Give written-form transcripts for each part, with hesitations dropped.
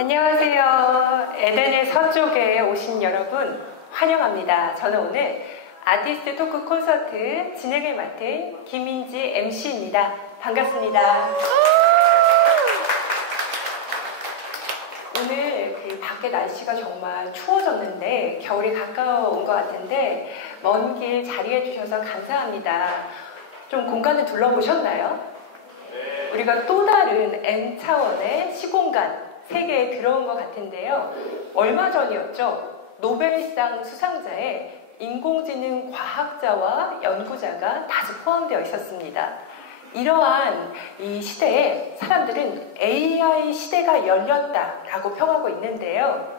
안녕하세요. 에덴의 서쪽에 오신 여러분 환영합니다. 저는 오늘 아티스트 토크 콘서트 진행을 맡은 김민지 MC입니다. 반갑습니다. 오늘 밖에 날씨가 정말 추워졌는데 겨울이 가까워온 것 같은데 먼 길 자리해 주셔서 감사합니다. 좀 공간을 둘러보셨나요? 우리가 또 다른 N차원의 시공간 세계에 들어온 것 같은데요. 얼마 전이었죠. 노벨상 수상자에 인공지능 과학자와 연구자가 다수 포함되어 있었습니다. 이러한 이 시대에 사람들은 AI 시대가 열렸다라고 평하고 있는데요.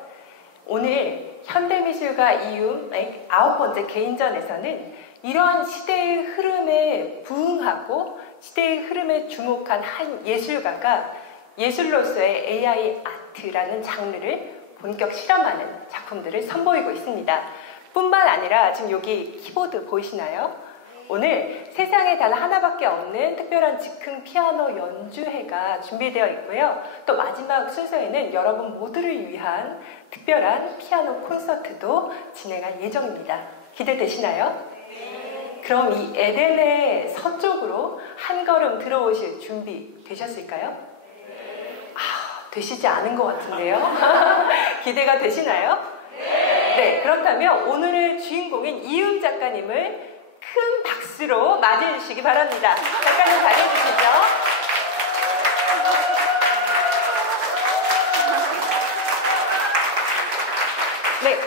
오늘 현대미술가 이음 9번째 개인전에서는 이러한 시대의 흐름에 부응하고 시대의 흐름에 주목한 한 예술가가 예술로서의 AI 아트라는 장르를 본격 실험하는 작품들을 선보이고 있습니다. 뿐만 아니라 지금 여기 키보드 보이시나요? 오늘 세상에 단 하나밖에 없는 특별한 즉흥 피아노 연주회가 준비되어 있고요. 또 마지막 순서에는 여러분 모두를 위한 특별한 피아노 콘서트도 진행할 예정입니다. 기대되시나요? 그럼 이 에덴의 서쪽으로 한 걸음 들어오실 준비 되셨을까요? 되시지 않은 것 같은데요. 기대가 되시나요? 네, 그렇다면 오늘의 주인공인 이음 작가님을 큰 박수로 맞이해 주시기 바랍니다. 작가님 잘해주시죠. 네,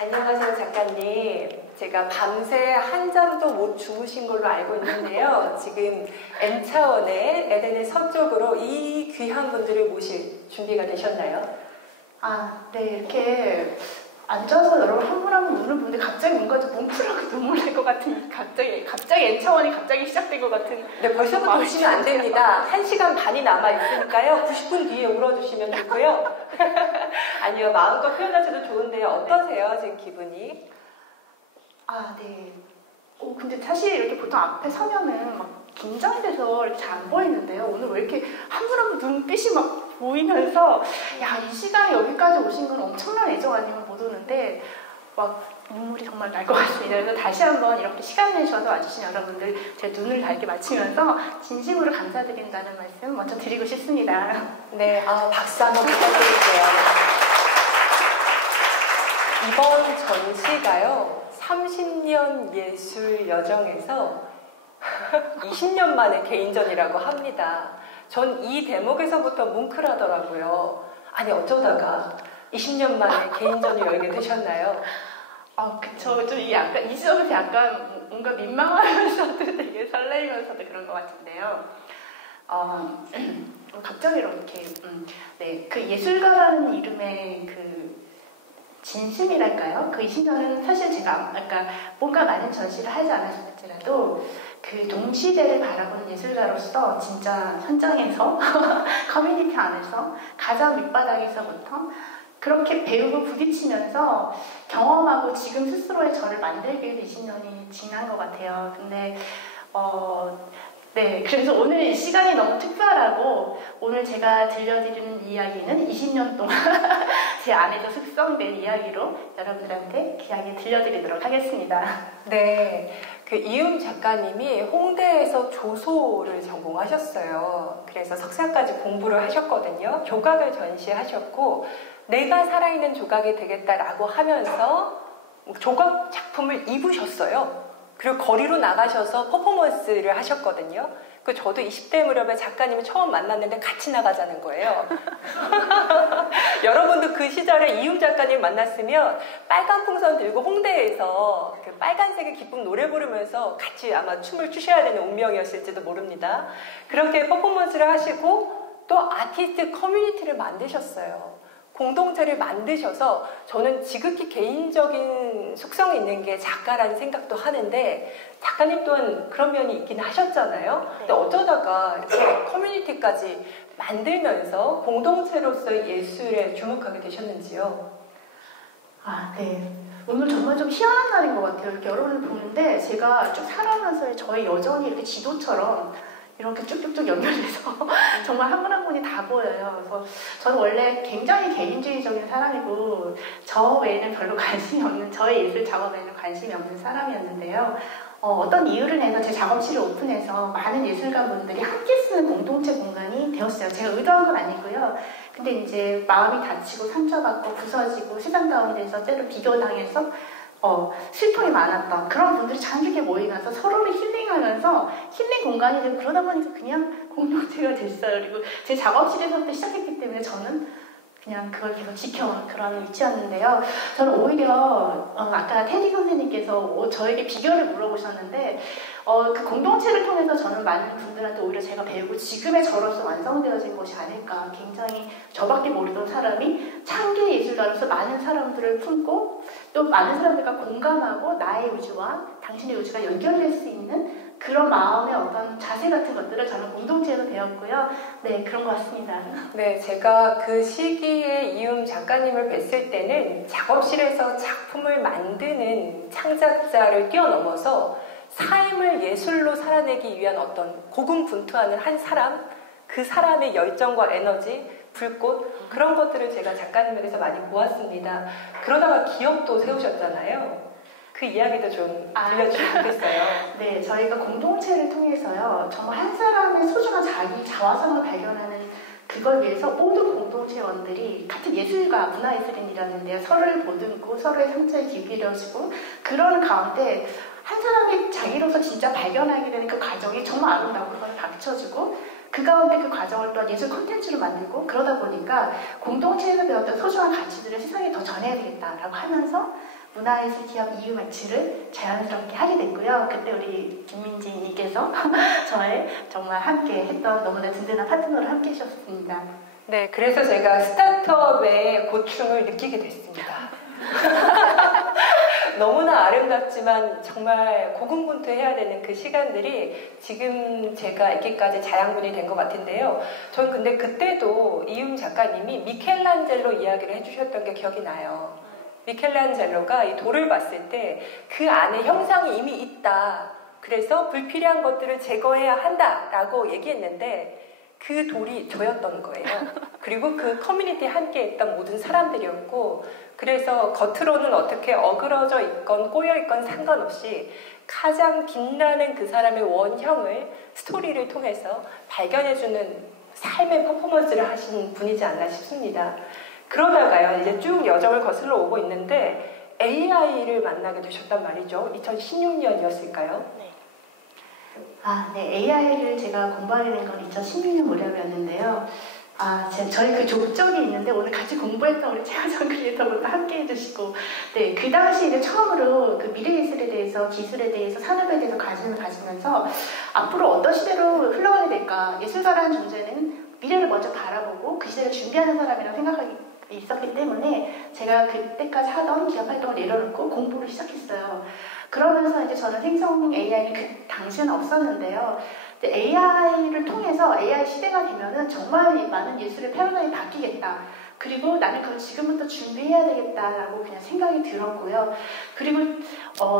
안녕하세요 작가님. 제가 밤새 한 잠도 못 주무신 걸로 알고 있는데요. 지금 N차원의 에덴의 서쪽으로 이 귀한 분들을 모실 준비가 되셨나요? 네, 이렇게 앉아서 여러분 한 분 한 분 눈을 보는데 갑자기 뭔가 좀 뭉클하고 눈물 날 것 같은 갑자기 N차원이 갑자기 시작된 것 같은. 네, 벌써부터 오시면 안 됩니다. 1시간 반이 남아 있으니까요. 90분 뒤에 울어주시면 되고요. 아니요, 마음껏 표현하셔도 좋은데요. 어떠세요, 지금 기분이? 네. 근데 사실 이렇게 보통 앞에 서면은 막 긴장이 돼서 이렇게 잘 안 보이는데요. 오늘 왜 이렇게 한 분 한 분 눈빛이 막 보이면서 이 시간에 여기까지 오신 건 엄청난 애정 아니면 못 오는데 막 눈물이 정말 날 것 같습니다. 그래서 다시 한번 이렇게 시간 내셔서 와주신 여러분들 제 눈을 달게 마치면서 진심으로 감사드린다는 말씀 먼저 드리고 싶습니다. 네, 박수 한번 부탁드릴게요. 이번 전시가요. 30년 예술 여정에서 20년 만에 개인전이라고 합니다. 전 이 대목에서부터 뭉클하더라고요. 아니 어쩌다가 20년 만에 개인전을 열게 되셨나요? 그쵸. 좀 약간 이 지점에서 약간 뭔가 민망하면서도 되게 설레이면서도 그런 것 같은데요. 갑자기 이렇게 네, 그 예술가라는 이름의 그 진심이랄까요? 그 20년은 사실 제가 뭔가 많은 전시를 하지 않았을지라도 그 동시대를 바라보는 예술가로서 진짜 현장에서 커뮤니티 안에서 가장 밑바닥에서부터 그렇게 배우고 부딪히면서 경험하고 지금 스스로의 저를 만들게 된 20년이 지난 것 같아요. 근데 네, 그래서 오늘 시간이 너무 특별하고 오늘 제가 들려드리는 이야기는 20년 동안 제 안에서 숙성된 이야기로 여러분들한테 귀하게 들려드리도록 하겠습니다. 네, 그 이음 작가님이 홍대에서 조소를 전공하셨어요. 그래서 석사까지 공부를 하셨거든요. 조각을 전시하셨고 내가 살아있는 조각이 되겠다라고 하면서 조각 작품을 입으셨어요. 그리고 거리로 나가셔서 퍼포먼스를 하셨거든요. 저도 20대 무렵에 작가님을 처음 만났는데 같이 나가자는 거예요. 여러분도 그 시절에 이음 작가님 만났으면 빨간 풍선 들고 홍대에서 그 빨간색의 기쁨 노래 부르면서 같이 아마 춤을 추셔야 되는 운명이었을지도 모릅니다. 그렇게 퍼포먼스를 하시고 또 아티스트 커뮤니티를 만드셨어요. 공동체를 만드셔서 저는 지극히 개인적인 속성이 있는 게 작가라는 생각도 하는데 작가님 또한 그런 면이 있긴 하셨잖아요. 근데 어쩌다가 이렇게 커뮤니티까지 만들면서 공동체로서의 예술에 주목하게 되셨는지요? 네. 오늘 정말 좀 희한한 날인 것 같아요. 이렇게 여러분을 보는데 제가 좀 살아가면서 저의 여정이 이렇게 지도처럼 이렇게 쭉쭉쭉 연결돼서 정말 한 분 한 분이 다 보여요. 그래서 저는 원래 굉장히 개인주의적인 사람이고 저 외에는 별로 관심이 없는, 저의 예술 작업에는 관심이 없는 사람이었는데요. 어떤 이유를 내서 제 작업실을 오픈해서 많은 예술가분들이 함께 쓰는 공동체 공간이 되었어요. 제가 의도한 건 아니고요. 근데 이제 마음이 다치고 상처받고 부서지고 세상 가운데서 때로 비교당해서 슬픔이 많았던 그런 분들이 자유롭게 모이면서 서로를 힐링하면서 힐링 공간이 되고, 그러다 보니까 그냥 공동체가 됐어요. 그리고 제 작업실에서부터 시작했기 때문에 저는 그냥 그걸 계속 지켜온 그런 위치였는데요. 저는 오히려 아까 테디 선생님께서 저에게 비결을 물어보셨는데 그 공동체를 통해서 저는 많은 분들한테 오히려 제가 배우고 지금의 저로서 완성되어진 것이 아닐까. 굉장히 저밖에 모르던 사람이 창계 예술가로서 많은 사람들을 품고 또 많은 사람들과 공감하고 나의 우주와 당신의 우주가 연결될 수 있는 그런 마음의 어떤 자세 같은 것들을 저는 공동체에서 배웠고요. 네, 그런 것 같습니다. 네, 제가 그 시기에 이음 작가님을 뵀을 때는 작업실에서 작품을 만드는 창작자를 뛰어넘어서 삶을 예술로 살아내기 위한 어떤 고군분투하는 한 사람, 그 사람의 열정과 에너지, 불꽃, 그런 것들을 제가 작가님에게서 많이 보았습니다. 그러다가 기업도 세우셨잖아요. 그 이야기도 좀 들려주시면 좋겠어요. 네, 저희가 공동체를 통해서요, 정말 한 사람의 소중한 자기 자화상을 발견하는 그걸 위해서 모든 공동체원들이 같은 예술가, 문화예술인이라는데요, 서로를 보듬고 서로의 상처에 귀 기울여주고 그런 가운데 한 사람이 자기로서 진짜 발견하게 되는 그 과정이 정말 아름답고 그걸 박쳐주고 그 가운데 그 과정을 또 예술 콘텐츠로 만들고, 그러다 보니까 공동체에서 배웠던 소중한 가치들을 세상에 더 전해야 되겠다라고 하면서 문화예술 기업 이유매치를 자연스럽게 하게 됐고요. 그때 우리 김민지님께서 저의 정말 함께 했던 너무나 든든한 파트너를 함께 해주셨습니다. 네, 그래서 제가 스타트업의 고충을 느끼게 됐습니다. 너무나 아름답지만 정말 고군분투해야 되는 그 시간들이 지금 제가 있기까지 자양분이 된 것 같은데요. 전 근데 그때도 이음 작가님이 미켈란젤로 이야기를 해주셨던 게 기억이 나요. 미켈란젤로가 이 돌을 봤을 때 그 안에 형상이 이미 있다. 그래서 불필요한 것들을 제거해야 한다라고 얘기했는데 그 돌이 저였던 거예요. 그리고 그 커뮤니티에 함께 했던 모든 사람들이었고, 그래서 겉으로는 어떻게 어그러져 있건 꼬여 있건 상관없이 가장 빛나는 그 사람의 원형을 스토리를 통해서 발견해주는 삶의 퍼포먼스를 하신 분이지 않나 싶습니다. 그러다가요, 이제 쭉 여정을 거슬러 오고 있는데 AI를 만나게 되셨단 말이죠. 2016년이었을까요? 네. 네. AI를 제가 공부하게 된 건 2016년 무렵이었는데요. 저희 그 족적이 있는데 오늘 같이 공부했던 우리 최하정 크리에이터분도 함께 해주시고, 네, 그 당시 이제 처음으로 그 미래예술에 대해서, 기술에 대해서, 산업에 대해서 관심을 가지면서 앞으로 어떤 시대로 흘러가야 될까. 예술가라는 존재는 미래를 먼저 바라보고 그 시대를 준비하는 사람이라고 생각하기 있었기 때문에 제가 그때까지 하던 기업 활동을 내려놓고 공부를 시작했어요. 그러면서 이제 저는 생성 AI는 그 당시에는 없었는데요. AI를 통해서 AI 시대가 되면은 정말 많은 예술의 패러다임이 바뀌겠다. 그리고 나는 그걸 지금부터 준비해야 되겠다라고 그냥 생각이 들었고요. 그리고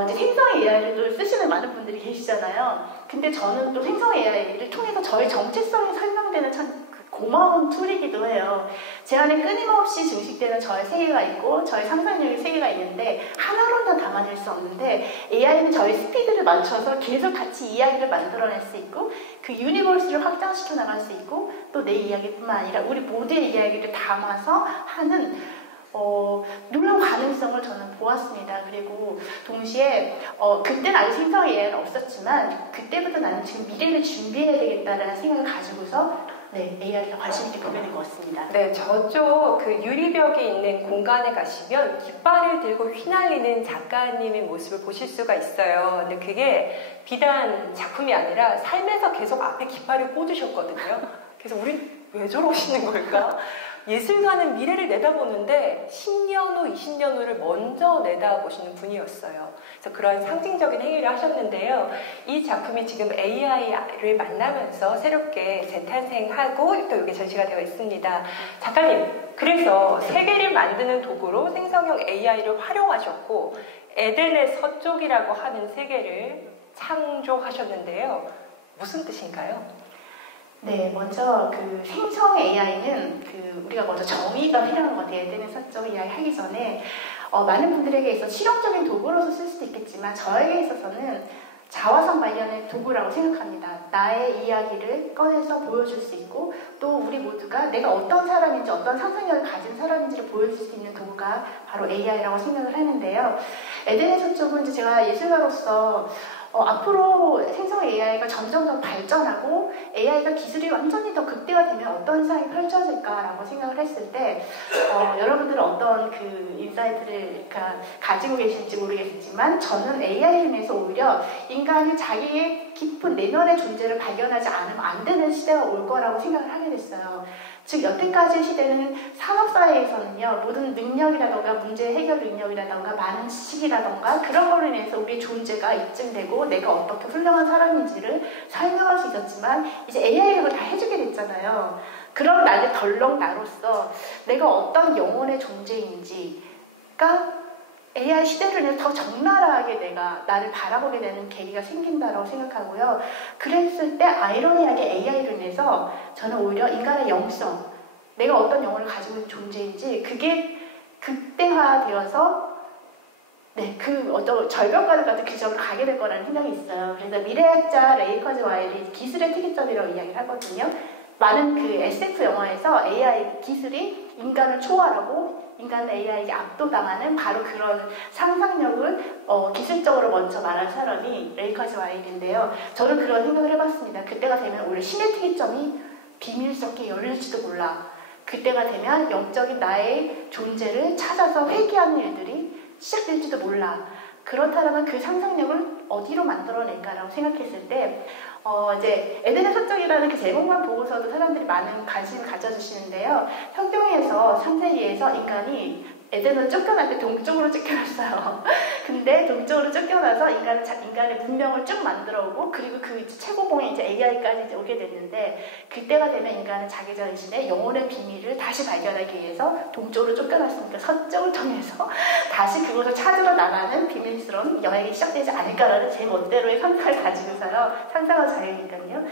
이제 생성 AI를 또 쓰시는 많은 분들이 계시잖아요. 근데 저는 또 생성 AI를 통해서 저의 정체성이 설명되는 참 고마운 툴이기도 해요. 제 안에 끊임없이 증식되는 저의 세계가 있고 저의 상상력의 세계가 있는데 하나로는 담아낼 수 없는데 AI는 저의 스피드를 맞춰서 계속 같이 이야기를 만들어낼 수 있고 그 유니버스를 확장시켜 나갈 수 있고 또 내 이야기뿐만 아니라 우리 모두의 이야기를 담아서 하는 놀라운 가능성을 저는 보았습니다. 그리고 동시에 그때는 아직 생성 AI는 없었지만 그때부터 나는 지금 미래를 준비해야 되겠다라는 생각을 가지고서 AI에 더 관심 있게 보게 된 것 같습니다. 네, 저쪽 그 유리벽이 있는 공간에 가시면 깃발을 들고 휘날리는 작가님의 모습을 보실 수가 있어요. 근데 그게 비단 작품이 아니라 삶에서 계속 앞에 깃발을 꽂으셨거든요. 그래서 우린 왜 저러시는 걸까? 예술가는 미래를 내다보는데 10년 후, 20년 후를 먼저 내다보시는 분이었어요. 그래서 그런 상징적인 행위를 하셨는데요. 이 작품이 지금 AI를 만나면서 새롭게 재탄생하고 또 이게 전시가 되어 있습니다. 작가님, 그래서 세계를 만드는 도구로 생성형 AI를 활용하셨고 에덴의 서쪽이라고 하는 세계를 창조하셨는데요. 무슨 뜻인가요? 네, 먼저 그 생성 AI는 우리가 먼저 정의가 필요한 것 같아요. 에덴의 서쪽 이야기 하기 전에 많은 분들에게 있어 실용적인 도구로서 쓸 수도 있겠지만 저에게 있어서는 자화상 관련의 도구라고 생각합니다. 나의 이야기를 꺼내서 보여줄 수 있고 또 우리 모두가 내가 어떤 사람인지 어떤 상상력을 가진 사람인지를 보여줄 수 있는 도구가 바로 AI라고 생각을 하는데요. 에덴의 서쪽은 이제 제가 예술가로서 앞으로 생성 AI가 점점 발전하고 AI가 기술이 완전히 더 극대화되면 어떤 세상이 펼쳐질까라고 생각을 했을 때 여러분들은 어떤 그 인사이트를 가지고 계실지 모르겠지만 저는 AI를 인해서 오히려 인간이 자기의 깊은 내면의 존재를 발견하지 않으면 안 되는 시대가 올 거라고 생각을 하게 됐어요. 즉 여태까지의 시대는 산업사회에서는요 모든 능력이라던가 문제 해결 능력이라던가 많은 지식이라던가 그런 걸로 인해서 우리의 존재가 입증되고 내가 어떻게 훌륭한 사람인지를 설명할 수 있었지만 이제 AI가 그걸 다 해주게 됐잖아요. 그럼 나는 덜렁 나로서 내가 어떤 영혼의 존재인지가 AI 시대를 위해 더 적나라하게 내가 나를 바라보게 되는 계기가 생긴다고 생각하고요. 그랬을 때 아이러니하게 AI로 인해서 저는 오히려 인간의 영성, 내가 어떤 영혼을 가지고 있는 존재인지 그게 극대화되어서 그 어떤 절벽가를 같은 지점으로 가게 될 거라는 생각이 있어요. 그래서 미래학자 레이 커즈와일이 기술의 특이점이라고 이야기를 하거든요. 많은 그 SF 영화에서 AI 기술이 인간을 초월하고 인간은 AI에게 압도당하는 바로 그런 상상력을 기술적으로 먼저 말한 사람이 레이 커즈와일인데요. 저는 그런 생각을 해봤습니다. 그때가 되면 오히려 신의 특이점이 비밀스럽게 열릴지도 몰라. 그때가 되면 영적인 나의 존재를 찾아서 회귀하는 일들이 시작될지도 몰라. 그렇다면 그 상상력을 어디로 만들어낼까라고 생각했을 때 이제 에덴의 서쪽이라는 그 제목만 보고서도 사람들이 많은 관심을 가져주시는데요. 성경에서 창세기에서 인간이 에덴을 쫓겨날 때 동쪽으로 쫓겨났어요. 근데 동쪽으로 쫓겨나서 인간의 문명을 쭉 만들어오고 그리고 그 최고봉에 이제 AI까지 이제 오게 됐는데 그때가 되면 인간은 자기 자신의 영혼의 비밀을 다시 발견하기 위해서 동쪽으로 쫓겨났으니까 서쪽을 통해서 다시 그곳을 찾으러 나가는 비밀스러운 여행이 시작되지 않을까라는 제 멋대로의 상상을 가지고서요. 상상할 자유니까요.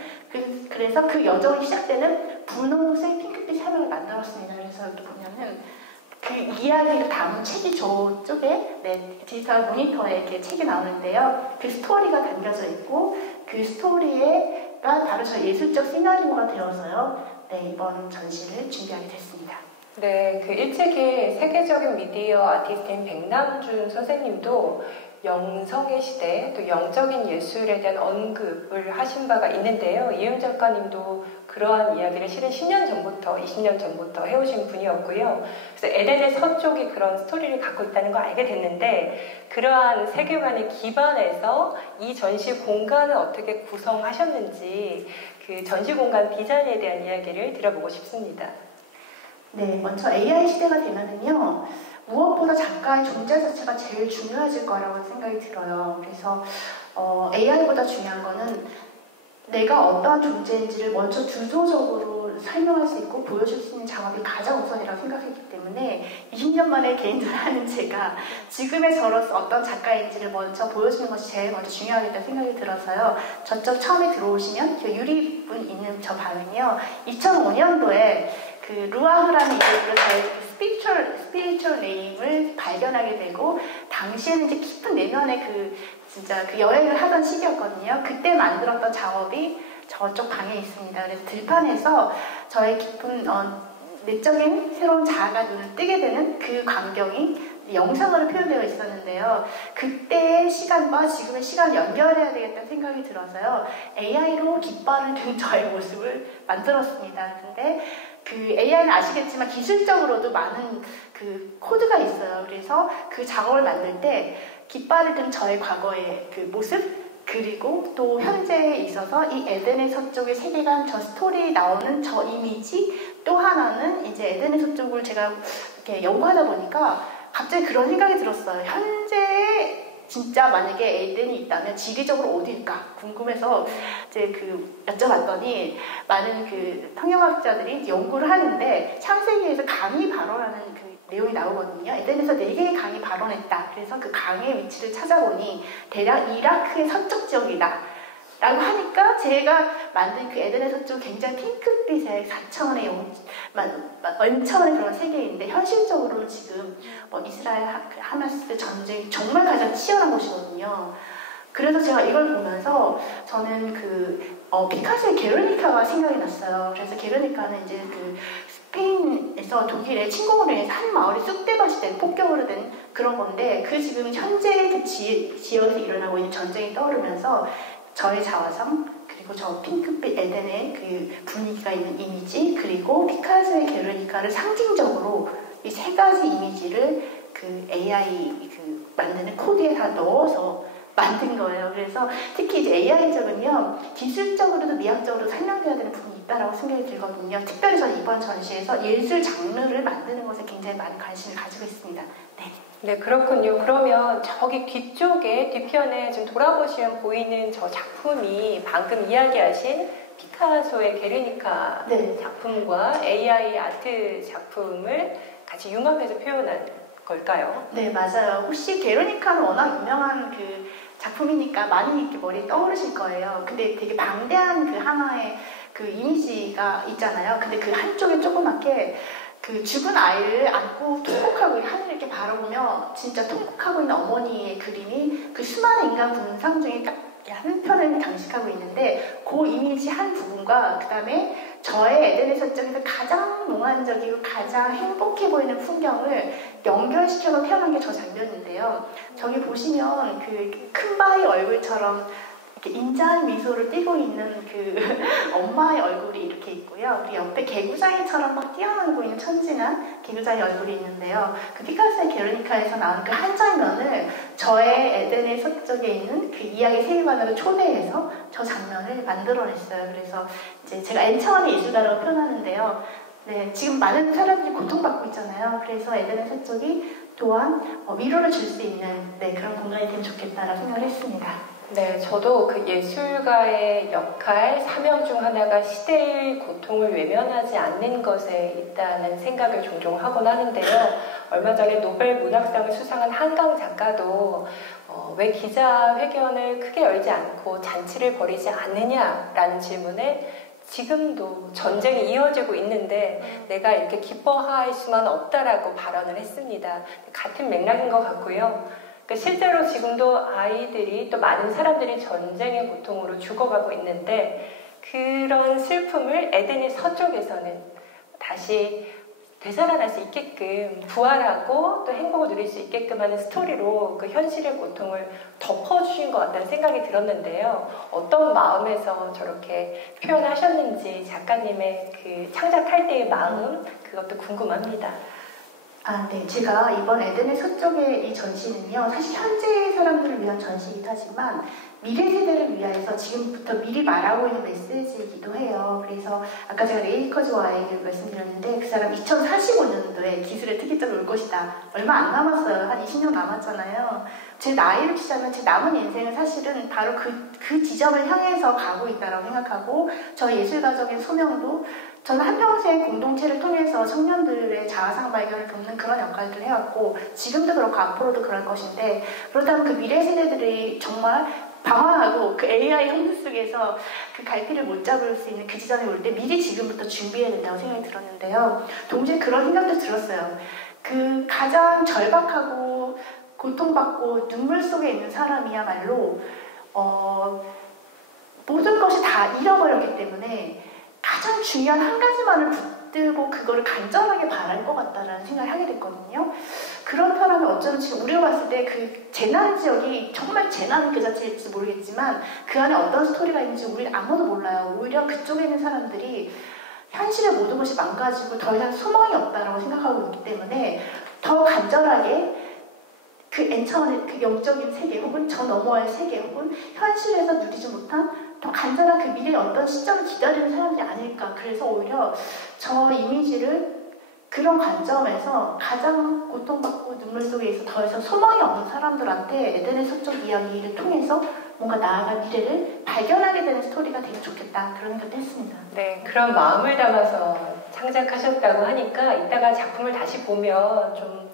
그래서 그 여정이 시작되는 분홍색 핑크빛 화면을 만들었습니다. 그래서 이렇게 보면은 그 이야기를 담은 책이 저쪽에 디지털 모니터에 이렇게 책이 나오는데요. 그 스토리가 담겨져 있고 그 스토리가 바로 저 예술적 시나리오가 되어서요. 이번 전시를 준비하게 됐습니다. 네, 그 일찍이 세계적인 미디어 아티스트인 백남준 선생님도 영성의 시대, 또 영적인 예술에 대한 언급을 하신 바가 있는데요. 이은 작가님도 그러한 이야기를 실은 10년 전부터, 20년 전부터 해오신 분이었고요. 그래서 에덴의 서쪽이 그런 스토리를 갖고 있다는 걸 알게 됐는데 그러한 세계관에 기반해서 이 전시 공간을 어떻게 구성하셨는지 그 전시 공간 디자인에 대한 이야기를 들어보고 싶습니다. 네, 먼저 AI 시대가 되면은요. 무엇보다 작가의 존재 자체가 제일 중요해질 거라고 생각이 들어요. 그래서 AI보다 중요한 거는 내가 어떠한 존재인지를 먼저 주도적으로 설명할 수 있고 보여줄 수 있는 작업이 가장 우선이라고 생각했기 때문에 20년 만에 개인전을 하는 제가 지금의 저로서 어떤 작가인지를 먼저 보여주는 것이 제일 먼저 중요하겠다는 생각이 들어서요. 저쪽 처음에 들어오시면 유리분 있는 저 방은요. 2005년도에 그 루아흐라는 이름으로 저희 스피리추얼 네임을 발견하게 되고 당시에는 이제 깊은 내면의 진짜 그 여행을 하던 시기였거든요. 그때 만들었던 작업이 저쪽 방에 있습니다. 그래서 들판에서 저의 깊은 내적인 새로운 자아가 눈을 뜨게 되는 그 광경이 영상으로 표현되어 있었는데요. 그때의 시간과 지금의 시간을 연결해야 되겠다는 생각이 들어서요. AI로 깃발을 든 저의 모습을 만들었습니다. 근데 그 AI는 아시겠지만 기술적으로도 많은 그 코드가 있어요. 그래서 그 작업을 만들 때 깃발을 든 저의 과거의 그 모습 그리고 또 현재에 있어서 이 에덴의 서쪽의 세계관 저 스토리에 나오는 저 이미지 또 하나는 이제 에덴의 서쪽을 제가 이렇게 연구하다 보니까 갑자기 그런 생각이 들었어요. 현재에 진짜 만약에 에덴이 있다면 지리적으로 어디일까 궁금해서 이제 여쭤봤더니 많은 그 성경학자들이 연구를 하는데 창세기에서 강이 발원하는 그 내용이 나오거든요. 에덴에서 4개의 강이 발원했다. 그래서 그 강의 위치를 찾아보니 대략 이라크의 서쪽 지역이다. 라고 하니까 제가 만든 그 에덴의 서쪽 굉장히 핑크빛의 4차원의 원차원의 그런 세계인데 현실적으로는 지금 이스라엘 하마스 전쟁이 정말 가장 치열한 곳이거든요. 그래서 제가 이걸 보면서 저는 피카소의 게르니카가 생각이 났어요. 그래서 게르니카는 이제 스페인에서 독일의 침공으로 인해서 한 마을이 쑥대밭이 된 폭격으로 된 그런 건데 지금 현재 지역에서 일어나고 있는 전쟁이 떠오르면서 저의 자화상 그리고 저 핑크빛 에덴의 분위기가 있는 이미지 그리고 피카소의 게르니카를 상징적으로 이 세 가지 이미지를 AI 만드는 코드에 다 넣어서 만든 거예요. 그래서 특히 이제 AI적은요 기술적으로도 미학적으로도 설명돼야 되는 부분이 있다라고 생각이 들거든요. 특별히 저는 이번 전시에서 예술 장르를 만드는 것에 굉장히 많은 관심을 가지고 있습니다. 네. 네, 그렇군요. 그러면 저기 뒤쪽에 뒤편에 좀 돌아보시면 보이는 저 작품이 방금 이야기하신 피카소의 게르니카 네. 작품과 AI 아트 작품을 같이 융합해서 표현한 걸까요? 네, 맞아요. 혹시 게르니카는 워낙 유명한 작품이니까 많이 이렇게 머리에 떠오르실 거예요. 근데 되게 방대한 하나의 이미지가 있잖아요. 근데 한쪽에 조그맣게 죽은 아이를 안고 통곡하고 하늘을 이렇게 바라보며 진짜 통곡하고 있는 어머니의 그림이 수많은 인간 군상 중에 딱 한 편을 장식하고 있는데 그 이미지 한 부분과 그 다음에 저의 에덴의 서쪽에서 가장 몽환적이고 가장 행복해 보이는 풍경을 연결시켜서 표현한 게 저 장면인데요. 저기 보시면 큰 바위 얼굴처럼 인자한 미소를 띠고 있는 엄마의 얼굴이 이렇게 있고요. 그리고 옆에 개구장이처럼 막 뛰어나고 있는 천진한 개구장의 얼굴이 있는데요. 피카소의 게르니카에서 나온 한 장면을 저의 에덴의 서쪽에 있는 이야기 세계관으로 초대해서 저 장면을 만들어냈어요. 그래서 이제 제가 N차원의 예술가라고 표현하는데요. 네, 지금 많은 사람들이 고통받고 있잖아요. 그래서 에덴의 서쪽이 또한 위로를 줄 수 있는 그런 공간이 되면 좋겠다라고 생각을 했습니다. 네, 저도 예술가의 역할, 사명 중 하나가 시대의 고통을 외면하지 않는 것에 있다는 생각을 종종 하곤 하는데요. 얼마 전에 노벨 문학상을 수상한 한강 작가도 왜 기자회견을 크게 열지 않고 잔치를 벌이지 않느냐라는 질문에 지금도 전쟁이 이어지고 있는데 내가 이렇게 기뻐할 수만 없다라고 발언을 했습니다. 같은 맥락인 것 같고요. 실제로 지금도 아이들이 또 많은 사람들이 전쟁의 고통으로 죽어가고 있는데 그런 슬픔을 에덴의 서쪽에서는 다시 되살아날 수 있게끔 부활하고 또 행복을 누릴 수 있게끔 하는 스토리로 현실의 고통을 덮어주신 것 같다는 생각이 들었는데요. 어떤 마음에서 저렇게 표현하셨는지 작가님의 창작할 때의 마음 그것도 궁금합니다. 네. 제가 이번 에덴의 서쪽의 이 전시는요, 사실 현재 사람들을 위한 전시이기도 하지만 미래 세대를 위해서 지금부터 미리 말하고 있는 메시지이기도 해요. 그래서 아까 제가 레이 커즈와의 말씀드렸는데 그 사람 2045년도에 기술의 특이점이 올 것이다. 얼마 안 남았어요. 한 20년 남았잖아요. 제 나이를 치자면 제 남은 인생은 사실은 바로 그 지점을 향해서 가고 있다고 생각하고 저 예술가적인 소명도 저는 한평생 공동체를 통해서 청년들의 자아상 발견을 돕는 그런 역할들을 해왔고 지금도 그렇고 앞으로도 그럴 것인데 그렇다면 미래 세대들이 정말 방황하고 AI 형태 속에서 갈피를 못 잡을 수 있는 지점이 올 때 미리 지금부터 준비해야 된다고 생각이 들었는데요. 동시에 그런 생각도 들었어요. 가장 절박하고 고통받고 눈물 속에 있는 사람이야말로 모든 것이 다 잃어버렸기 때문에 가장 중요한 한 가지만을 붙들고 그거를 간절하게 바랄 것 같다라는 생각을 하게 됐거든요. 그런 사람이 어쩌면 지금 우리가 봤을 때 재난 지역이 정말 재난 그 자체일지 모르겠지만 그 안에 어떤 스토리가 있는지 우리는 아무도 몰라요. 오히려 그쪽에 있는 사람들이 현실의 모든 것이 망가지고 더 이상 소망이 없다라고 생각하고 있기 때문에 더 간절하게 N차원의 영적인 세계 혹은 저 너머의 세계 혹은 현실에서 누리지 못한 더 간절한 미래의 어떤 시점을 기다리는 사람들이 아닐까. 그래서 오히려 저 이미지를 그런 관점에서 가장 고통받고 눈물 속에 있어 더 이상 소망이 없는 사람들한테 에덴의 서쪽 이야기를 통해서 뭔가 나아갈 미래를 발견하게 되는 스토리가 되게 좋겠다. 그런 생각도 했습니다. 네, 그런 마음을 담아서 창작하셨다고 하니까 이따가 작품을 다시 보면 좀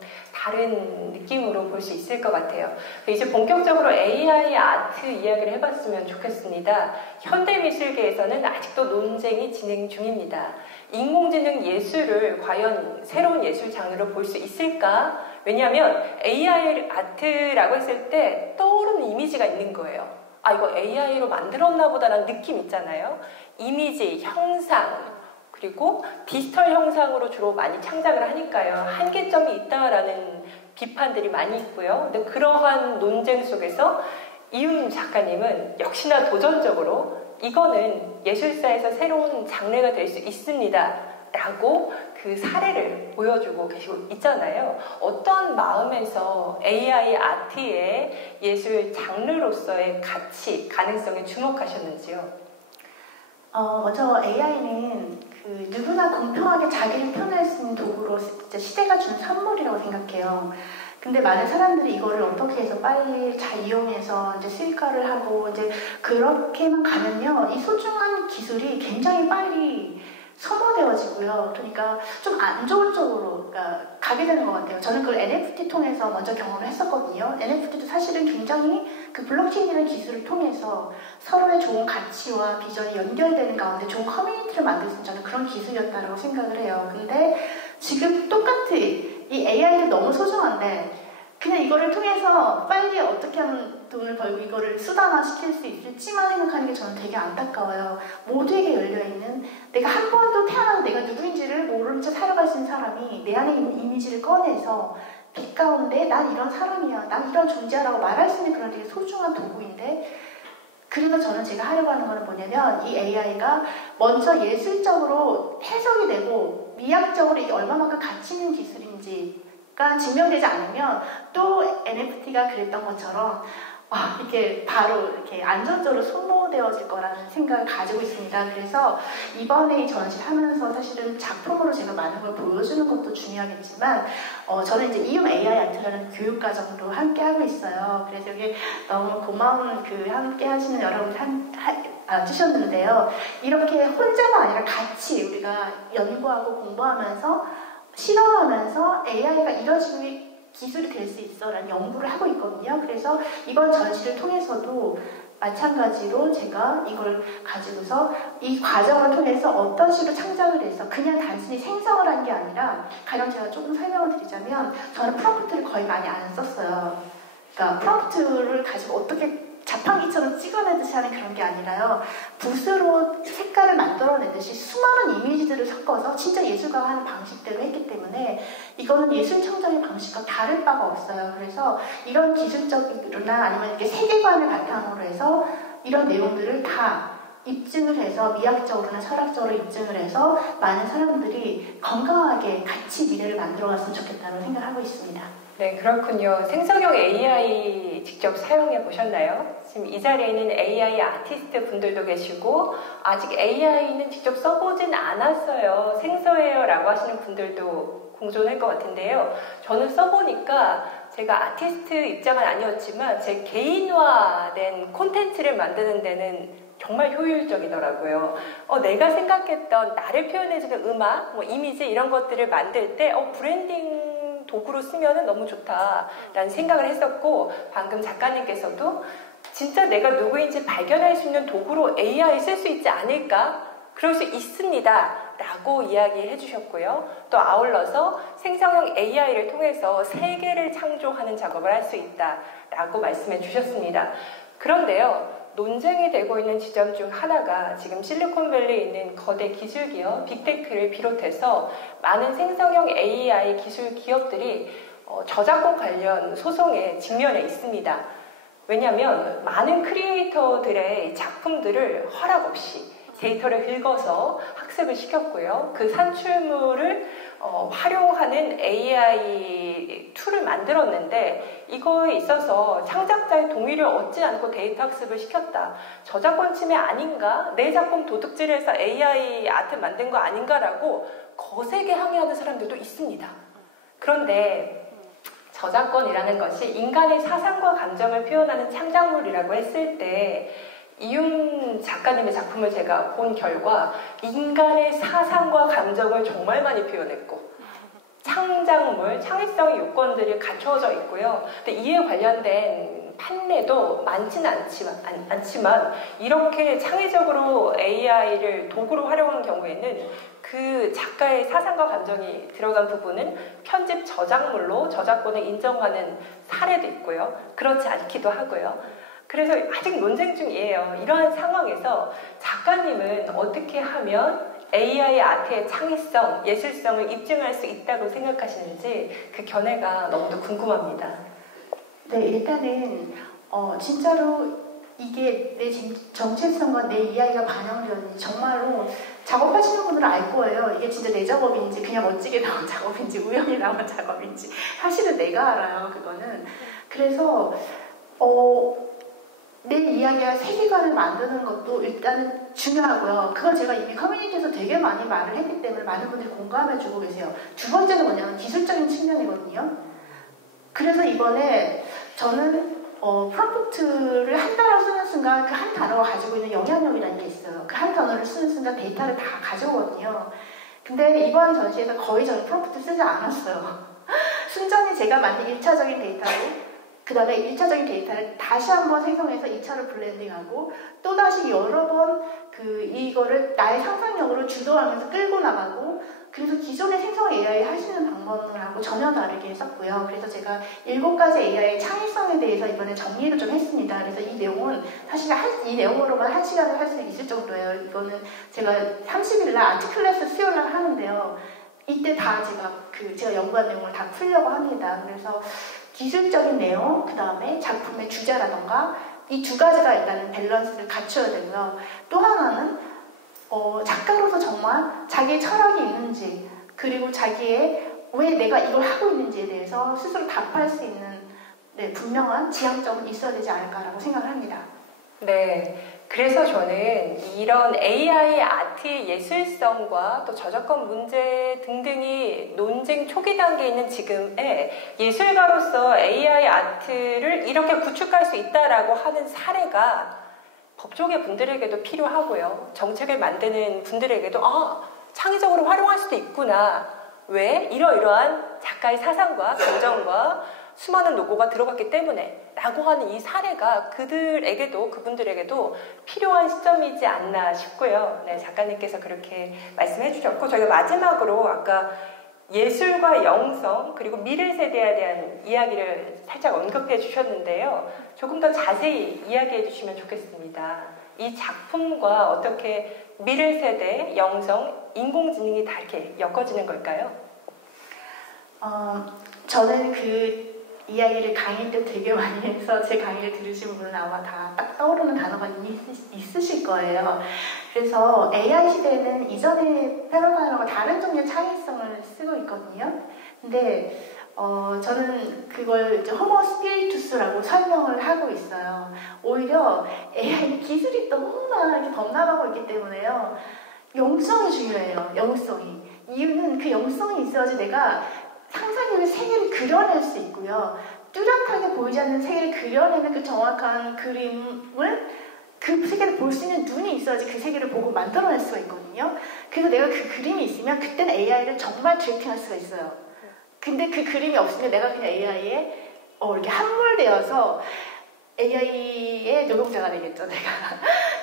다른 느낌으로 볼 수 있을 것 같아요. 이제 본격적으로 AI 아트 이야기를 해봤으면 좋겠습니다. 현대미술계에서는 아직도 논쟁이 진행 중입니다. 인공지능 예술을 과연 새로운 예술 장르로 볼 수 있을까? 왜냐하면 AI 아트라고 했을 때 떠오르는 이미지가 있는 거예요. 아, 이거 AI로 만들었나 보다라는 느낌 있잖아요. 이미지, 형상, 그리고 디지털 형상으로 주로 많이 창작을 하니까요. 한계점이 있다라는 비판들이 많이 있고요. 근데 그러한 논쟁 속에서 이윤 작가님은 역시나 도전적으로 이거는 예술사에서 새로운 장르가 될 수 있습니다. 라고 그 사례를 보여주고 계시고 있잖아요. 어떤 마음에서 AI 아트의 예술 장르로서의 가치, 가능성에 주목하셨는지요? 먼저 AI는 누구나 공평하게 자기를 표현할 수 있는 도구로 진짜 시대가 준 선물이라고 생각해요. 근데 많은 사람들이 이거를 어떻게 해서 빨리 잘 이용해서 이제 수익화를 하고 이제 그렇게만 가면요, 이 소중한 기술이 굉장히 빨리 소모되어지고요. 그러니까 좀 안 좋은 쪽으로 가게 되는 것 같아요. 저는 그걸 NFT 통해서 먼저 경험을 했었거든요. NFT도 사실은 굉장히 그 블록체인이라는 기술을 통해서 서로의 좋은 가치와 비전이 연결되는 가운데 좋은 커뮤니티를 만들 수 있는 저는 그런 기술이었다고 생각을 해요. 근데 지금 똑같이 이 AI도 너무 소중한데 그냥 이거를 통해서 빨리 어떻게 하면 돈을 벌고 이거를 수단화시킬 수 있을지만 생각하는 게 저는 되게 안타까워요. 모두에게 열려있는, 내가 한 번도 태어나서 내가 누구인지를 모르는 채 살아갈 수 있는 사람이 내 안에 있는 이미지를 꺼내서 빛 가운데 난 이런 사람이야, 난 이런 존재라고 말할 수 있는 그런 되게 소중한 도구인데, 그래서 저는 제가 하려고 하는 거는 뭐냐면 이 AI가 먼저 예술적으로 해석이 되고 미학적으로 이게 얼마만큼 가치 있는 기술인지가 증명되지 않으면 또 NFT가 그랬던 것처럼 이렇게 바로 이렇게 안전적으로 소모되어질 거라는 생각을 가지고 있습니다. 그래서 이번에 이 전시를 하면서 사실은 작품으로 제가 많은 걸 보여주는 것도 중요하겠지만, 저는 이제 이음 AI 아트라는 교육과정도 함께 하고 있어요. 그래서 이게 너무 고마운 함께 하시는 여러분들 주셨는데요. 이렇게 혼자가 아니라 같이 우리가 연구하고 공부하면서 실험하면서 AI가 이뤄지고 기술이 될 수 있어 라는 연구를 하고 있거든요. 그래서 이번 전시를 통해서도 마찬가지로 제가 이걸 가지고서 이 과정을 통해서 어떤 식으로 창작을 해서 그냥 단순히 생성을 한 게 아니라, 가령 제가 조금 설명을 드리자면 저는 프롬프트를 거의 많이 안 썼어요. 그러니까 프롬프트를 가지고 어떻게 자판기처럼 찍어내듯이 하는 그런 게 아니라요, 붓으로 색깔을 만들어내듯이 수많은 이미지들을 섞어서 진짜 예술가가 하는 방식대로 했기 때문에 이거는 예술 창작의 방식과 다를 바가 없어요. 그래서 이런 기술적이나 아니면 이렇게 세계관을 바탕으로 해서 이런 내용들을 다 입증을 해서 미학적으로나 철학적으로 입증을 해서 많은 사람들이 건강하게 같이 미래를 만들어갔으면 좋겠다는 생각을 하고 있습니다. 네, 그렇군요. 생성형 AI 직접 사용해 보셨나요? 지금 이 자리에는 AI 아티스트 분들도 계시고 아직 AI는 직접 써보진 않았어요. 생소해요 라고 하시는 분들도 공존할 것 같은데요. 저는 써보니까 제가 아티스트 입장은 아니었지만 제 개인화된 콘텐츠를 만드는 데는 정말 효율적이더라고요. 내가 생각했던 나를 표현해주는 음악, 이미지 이런 것들을 만들 때 브랜딩 도구로 쓰면 너무 좋다라는 생각을 했었고, 방금 작가님께서도 진짜 내가 누구인지 발견할 수 있는 도구로 AI 쓸 수 있지 않을까? 그럴 수 있습니다 라고 이야기해 주셨고요. 또 아울러서 생성형 AI를 통해서 세계를 창조하는 작업을 할 수 있다 라고 말씀해 주셨습니다. 그런데요, 논쟁이 되고 있는 지점 중 하나가 지금 실리콘밸리에 있는 거대 기술기업 빅테크를 비롯해서 많은 생성형 AI 기술 기업들이 저작권 관련 소송에 직면해 있습니다. 왜냐하면 많은 크리에이터들의 작품들을 허락 없이 데이터를 긁어서 학습을 시켰고요. 그 산출물을 활용하는 AI 툴을 만들었는데 이거에 있어서 창작자의 동의를 얻지 않고 데이터 학습을 시켰다. 저작권 침해 아닌가? 내 작품 도둑질해서 AI 아트 만든 거 아닌가라고 거세게 항의하는 사람들도 있습니다. 그런데 저작권이라는 것이 인간의 사상과 감정을 표현하는 창작물이라고 했을 때 이윤 작가님의 작품을 제가 본 결과 인간의 사상과 감정을 정말 많이 표현했고 창작물, 창의성의 요건들이 갖춰져 있고요. 근데 이에 관련된 판례도 많지는 않지만 이렇게 창의적으로 AI를 도구로 활용한 경우에는 그 작가의 사상과 감정이 들어간 부분은 편집 저작물로 저작권을 인정하는 사례도 있고요. 그렇지 않기도 하고요. 그래서 아직 논쟁 중이에요. 이러한 상황에서 작가님은 어떻게 하면 AI 아트의 창의성, 예술성을 입증할 수 있다고 생각하시는지 그 견해가 너무도 궁금합니다. 네, 일단은 진짜로 이게 내 정체성과 내 이야기가 반영되었는지 정말로 작업하시는 분들은 알 거예요. 이게 진짜 내 작업인지 그냥 멋지게 나온 작업인지 우연히 나온 작업인지 사실은 내가 알아요. 그거는. 그래서 내 이야기와 세계관을 만드는 것도 일단은 중요하고요. 그걸 제가 이미 커뮤니티에서 되게 많이 말을 했기 때문에 많은 분들이 공감해주고 계세요. 두 번째는 뭐냐면 기술적인 측면이거든요. 그래서 이번에 저는 프롬프트를 한 단어 쓰는 순간 그 한 단어가 가지고 있는 영향력이라는 게 있어요. 그 한 단어를 쓰는 순간 데이터를 다 가져오거든요. 근데 이번 전시에서 거의 저는 프롬프트 쓰지 않았어요. 순전히 제가 만든 1차적인 데이터로 그 다음에 1차적인 데이터를 다시 한번 생성해서 2차로 블렌딩하고 또다시 여러 번 이거를 나의 상상력으로 주도하면서 끌고 나가고 그래서 기존의 생성 AI 하시는 방법하고 전혀 다르게 했었고요. 그래서 제가 7가지 AI 창의성에 대해서 이번에 정리를 좀 했습니다. 그래서 이 내용은 사실 이 내용으로만 1시간을 할 수 있을 정도예요. 이거는 제가 30일날 아트클래스 수요일날 하는데요. 이때 다 제가 연구한 내용을 다 풀려고 합니다. 그래서 기술적인 내용, 그 다음에 작품의 주제라던가 이 두 가지가 일단은 밸런스를 갖춰야 되고요. 또 하나는 작가로서 정말 자기의 철학이 있는지 그리고 자기의 왜 내가 이걸 하고 있는지에 대해서 스스로 답할 수 있는 분명한 지향점은 있어야 되지 않을까라고 생각을 합니다. 네. 그래서 저는 이런 AI 아트의 예술성과 또 저작권 문제 등등이 논쟁 초기 단계에 있는 지금에 예술가로서 AI 아트를 이렇게 구축할 수 있다라고 하는 사례가 법조계 분들에게도 필요하고요. 정책을 만드는 분들에게도 창의적으로 활용할 수도 있구나. 왜? 이러이러한 작가의 사상과 감정과 수많은 노고가 들어갔기 때문에 라고 하는 이 사례가 그분들에게도 필요한 시점이지 않나 싶고요. 네, 작가님께서 그렇게 말씀해 주셨고 저희가 마지막으로 아까 예술과 영성 그리고 미래 세대에 대한 이야기를 살짝 언급해 주셨는데요. 조금 더 자세히 이야기해 주시면 좋겠습니다. 이 작품과 어떻게 미래 세대, 영성, 인공지능이 다 이렇게 엮어지는 걸까요? 저는 그 이야기를 강의 때 되게 많이 해서 제 강의를 들으신 분은 아마 다 딱 떠오르는 단어가 있으실 거예요. 그래서 AI 시대에는 이전의 패러다임과 다른 종류의 창의성을 쓰고 있거든요. 근데 저는 그걸 이제 호모 스피리투스라고 설명을 하고 있어요. 오히려 AI 기술이 너무나 이렇게 범람하고 있기 때문에요. 영성이 중요해요. 영성이. 이유는 그 영성이 있어야지 내가 상상력의 세계를 그려낼 수 있고요. 뚜렷하게 보이지 않는 세계를 그려내는 그 정확한 그림을 그 세계를 볼 수 있는 눈이 있어야지 그 세계를 보고 만들어낼 수가 있거든요. 그래서 내가 그 그림이 있으면 그때는 AI를 정말 트래킹할 수가 있어요. 근데 그 그림이 없으면 내가 그냥 AI에 이렇게 함몰되어서 AI의 노동자가 되겠죠, 내가.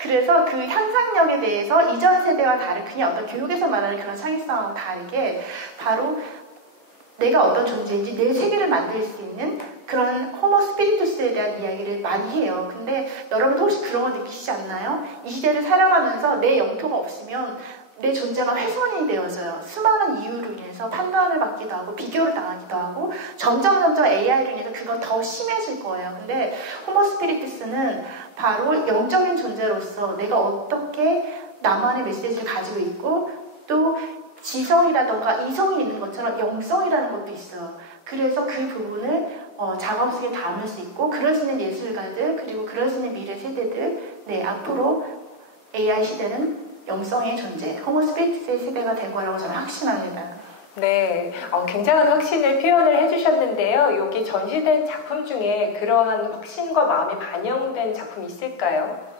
그래서 그 상상력에 대해서 이전 세대와 다른 그냥 어떤 교육에서 말하는 그런 창의성하고 다르게 바로 내가 어떤 존재인지 내 세계를 만들 수 있는 그런 호모 스피리투스에 대한 이야기를 많이 해요. 근데 여러분도 혹시 그런 거 느끼시지 않나요? 이 시대를 살아가면서 내 영토가 없으면 내 존재가 훼손이 되어져요. 수많은 이유로 인해서 판단을 받기도 하고 비교를 당하기도 하고 점점 AI로 인해서 그건 더 심해질 거예요. 근데 호모 스피리투스는 바로 영적인 존재로서 내가 어떻게 나만의 메시지를 가지고 있고 또 지성이라던가 이성이 있는 것처럼 영성이라는 것도 있어요. 그래서 그 부분을 작업 속에 담을 수 있고 그럴 수 있는 예술가들 그리고 그럴 수 있는 미래 세대들 앞으로 AI 시대는 영성의 존재, 호모 스피리투스의 시대가 될 거라고 저는 확신합니다. 네, 굉장한 확신을 표현을 해주셨는데요. 여기 전시된 작품 중에 그러한 확신과 마음이 반영된 작품이 있을까요?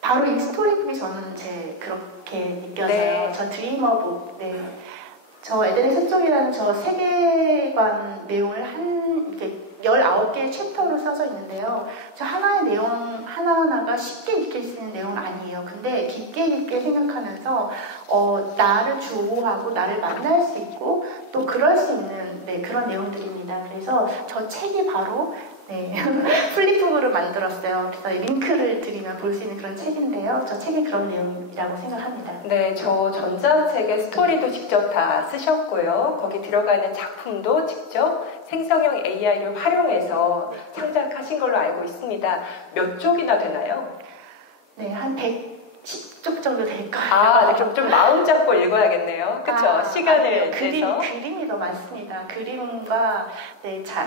바로 이 스토리북이 저는 그렇게 느껴져요. 네. 저 드리머북. 네. 저 에덴의 서쪽이라는 저 세계관 내용을 이렇게 19개의 챕터로 써져 있는데요. 저 하나의 내용 하나하나가 쉽게 읽힐 수 있는 내용은 아니에요. 근데 깊게 생각하면서 나를 주호하고 나를 만날 수 있고 또 그럴 수 있는 그런 내용들입니다. 그래서 저 책이 바로 플립북으로 만들었어요. 그래서 링크를 드리면 볼 수 있는 그런 책인데요. 저 책이 그런 내용이라고 생각합니다. 네, 저 전자책의 스토리도 직접 다 쓰셨고요. 거기 들어가는 작품도 직접 생성형 AI를 활용해서 창작하신 걸로 알고 있습니다. 몇 쪽이나 되나요? 네, 한 110쪽 정도 될 거예요. 좀 마음 잡고 읽어야겠네요. 그렇죠? 시간을 내서. 그림이 더 많습니다. 그림과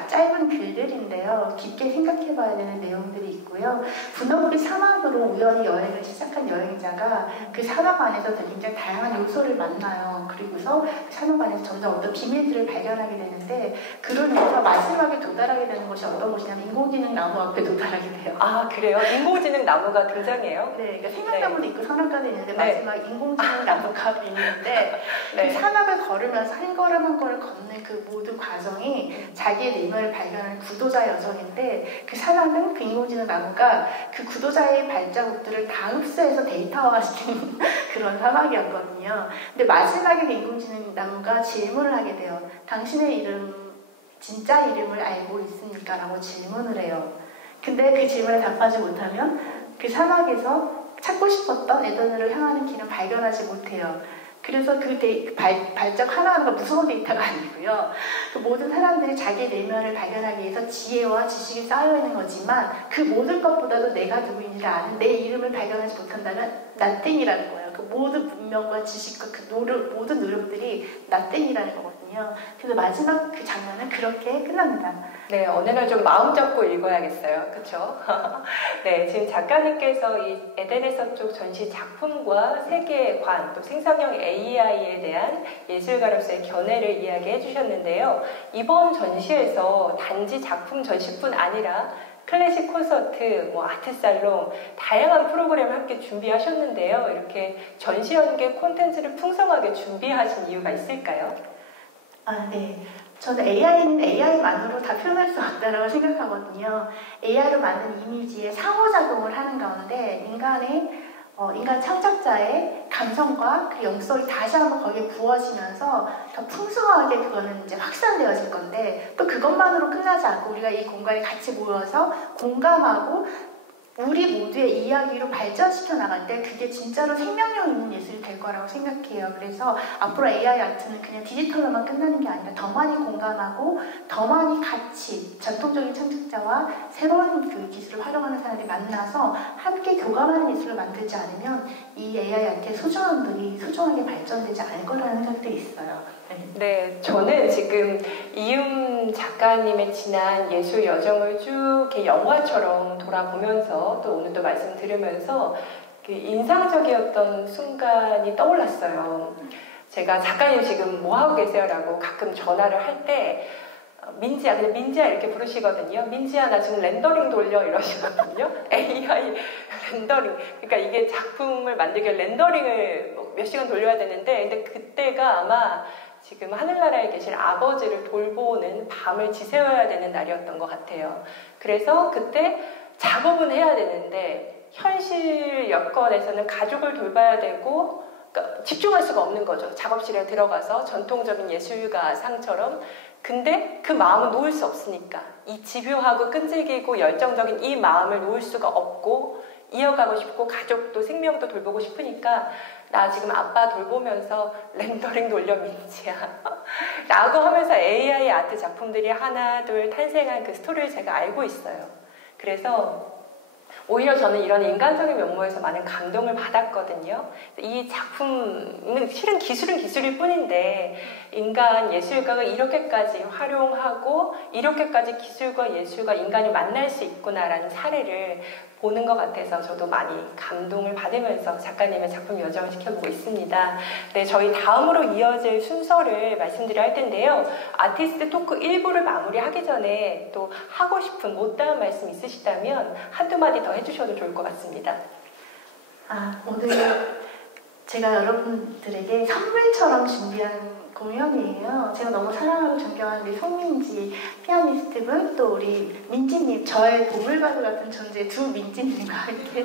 짧은 글들인데요. 깊게 생각해봐야 되는 내용들이 있고요. 분홍빛 사막으로 우연히 여행을 시작한 여행자가 그 사막 안에서 굉장히 다양한 요소를 만나요. 그리고서 사막 안에서 점점 어떤 비밀들을 발견하게 되는데 그러면서 마지막에 도달하게 되는 것이 어떤 곳이냐면 인공지능 나무 앞에 도달하게 돼요. 아, 그래요? 인공지능 나무가 등장해요? 네, 그러니까 생명나무도 있고 선악과도 있는데 마지막 인공지능 나무가 있는데 그 사막을 걸으면서 한 걸음 한 걸음 걷는 그 모든 과정이 자기의 내면을 발견하는 구도자 여정인데 그 사막은 그 인공지능 나무가 그 구도자의 발자국들을 다 흡수해서 데이터화시키는 그런 사막이었거든요. 근데 마지막에 그 인공지능 나무가 질문을 하게 돼요. 당신의 진짜 이름을 알고 있습니까? 라고 질문을 해요. 근데 그 질문에 답하지 못하면 그 사막에서 찾고 싶었던 에덴으로 향하는 길은 발견하지 못해요. 그래서 그 발자국 하나하나가 무서운 데이터가 아니고요. 그 모든 사람들이 자기 내면을 발견하기 위해서 지혜와 지식이 쌓여있는 거지만 그 모든 것보다도 내가 누구인지를 아는 내 이름을 발견하지 못한다면 nothing이라는 거예요. 그 모든 문명과 지식과 그 모든 노력들이 nothing이라는 거거든요. 그래서 마지막 그 장면은 그렇게 끝납니다. 네, 어느 날 좀 마음 잡고 읽어야겠어요. 그렇죠? 네, 지금 작가님께서 이 에덴의 서쪽 전시 작품과 세계관, 또 생성형 AI에 대한 예술가로서의 견해를 이야기해 주셨는데요. 이번 전시에서 단지 작품 전시뿐 아니라 클래식 콘서트, 아트살롱, 다양한 프로그램을 함께 준비하셨는데요. 이렇게 전시 연계 콘텐츠를 풍성하게 준비하신 이유가 있을까요? 네. 저는 AI는 AI만으로 다 표현할 수 없다고 생각하거든요. AI로 만든 이미지에 상호작용을 하는 가운데 인간 창작자의 감성과 그 영성이 다시 한번 거기에 부어지면서 더 풍성하게 그거는 이제 확산되어질 건데 또 그것만으로 끝나지 않고 우리가 이 공간에 같이 모여서 공감하고 우리 모두의 이야기로 발전시켜 나갈 때 그게 진짜로 생명력 있는 예술이 될 거라고 생각해요. 그래서 앞으로 AI 아트는 그냥 디지털로만 끝나는 게 아니라 더 많이 공감하고 더 많이 같이 전통적인 창작자와 새로운 그 기술을 활용하는 사람들이 만나서 함께 교감하는 예술을 만들지 않으면 이 AI 아트의 소중함들이 소중하게 발전되지 않을 거라는 생각도 있어요. 네, 저는 지금 이윤 작가님의 지난 예술 여정을 쭉 이렇게 영화처럼 돌아보면서 또 오늘 또 말씀 들으면서 인상적이었던 순간이 떠올랐어요. 제가 작가님 지금 뭐 하고 계세요? 라고 가끔 전화를 할 때 민지야, 그냥 민지야 이렇게 부르시거든요. 민지야, 나 지금 렌더링 돌려 이러시거든요. AI 렌더링. 그러니까 이게 작품을 만들기 위해 렌더링을 몇 시간 돌려야 되는데, 근데 그때가 아마 지금 하늘나라에 계신 아버지를 돌보는 밤을 지새워야 되는 날이었던 것 같아요. 그래서 그때 작업은 해야 되는데 현실 여건에서는 가족을 돌봐야 되고 그러니까 집중할 수가 없는 거죠. 작업실에 들어가서 전통적인 예술가상처럼. 근데 그 마음은 놓을 수 없으니까 이 집요하고 끈질기고 열정적인 이 마음을 놓을 수가 없고 이어가고 싶고 가족도 생명도 돌보고 싶으니까 나 지금 아빠 돌보면서 렌더링 돌려 민지야 라고 하면서 AI 아트 작품들이 하나 둘 탄생한 그 스토리를 제가 알고 있어요. 그래서 오히려 저는 이런 인간적인 면모에서 많은 감동을 받았거든요. 이 작품은 실은 기술은 기술일 뿐인데 인간 예술가가 이렇게까지 활용하고 이렇게까지 기술과 예술과 인간이 만날 수 있구나라는 사례를 보는 것 같아서 저도 많이 감동을 받으면서 작가님의 작품 여정을 지켜보고 있습니다. 네, 저희 다음으로 이어질 순서를 말씀드려야 할 텐데요. 아티스트 토크 1부를 마무리하기 전에 또 하고 싶은 못다한 말씀 있으시다면 한두 마디 더 해주셔도 좋을 것 같습니다. 오늘 제가 여러분들에게 선물처럼 준비한 공연이에요. 제가 너무 사랑하고 존경하는 우리 송민지 피아니스트분, 또 우리 민지님, 저의 보물가루 같은 존재 두 민지님과 함께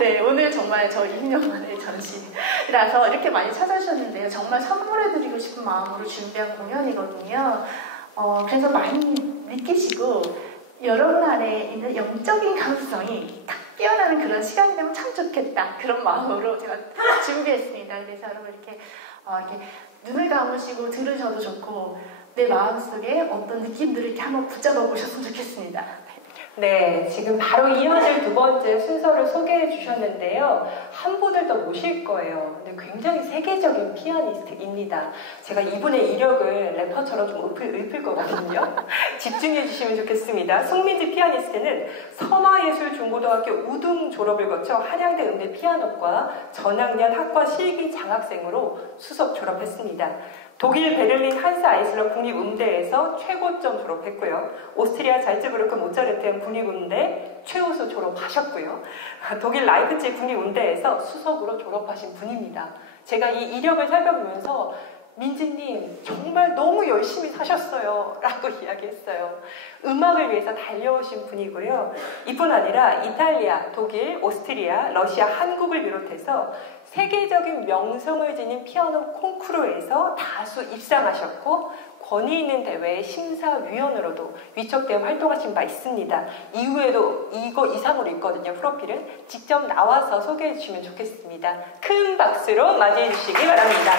네, 오늘 정말 저 20년 만의 전시라서 이렇게 많이 찾아주셨는데요. 정말 선물해드리고 싶은 마음으로 준비한 공연이거든요. 그래서 많이 느끼시고 여러분 안에 있는 영적인 가능성이 딱 깨어나는 그런 시간이 되면 참 좋겠다, 그런 마음으로 제가 준비했습니다. 그래서 여러분 이렇게 눈을 감으시고 들으셔도 좋고 내 마음속에 어떤 느낌들을 이렇게 한번 붙잡아 보셨으면 좋겠습니다. 네, 지금 바로 이어질 두 번째 순서를 소개해 주셨는데요. 한 분을 더 모실 거예요. 근데 굉장히 세계적인 피아니스트입니다. 제가 이분의 이력을 래퍼처럼 좀 읊을 거거든요. 집중해 주시면 좋겠습니다. 송민지 피아니스트는 선화예술중고등학교 우등 졸업을 거쳐 한양대 음대 피아노과 전학년 학과 실기 장학생으로 수석 졸업했습니다. 독일 베를린 한스 아이슬러 국립음대에서 최고점 졸업했고요. 오스트리아 잘츠부르크 모차르트 국립음대 최우수 졸업하셨고요. 독일 라이프치 국립음대에서 수석으로 졸업하신 분입니다. 제가 이 이력을 살펴보면서 민지님 정말 너무 열심히 사셨어요 라고 이야기했어요. 음악을 위해서 달려오신 분이고요. 이뿐 아니라 이탈리아, 독일, 오스트리아, 러시아, 한국을 비롯해서 세계적인 명성을 지닌 피아노 콩쿠르에서 다수 입상하셨고 권위 있는 대회의 심사위원으로도 위촉되어 활동하신 바 있습니다. 이후에도 이거 이상으로 있거든요. 프로필은 직접 나와서 소개해 주시면 좋겠습니다. 큰 박수로 맞이해 주시기 바랍니다.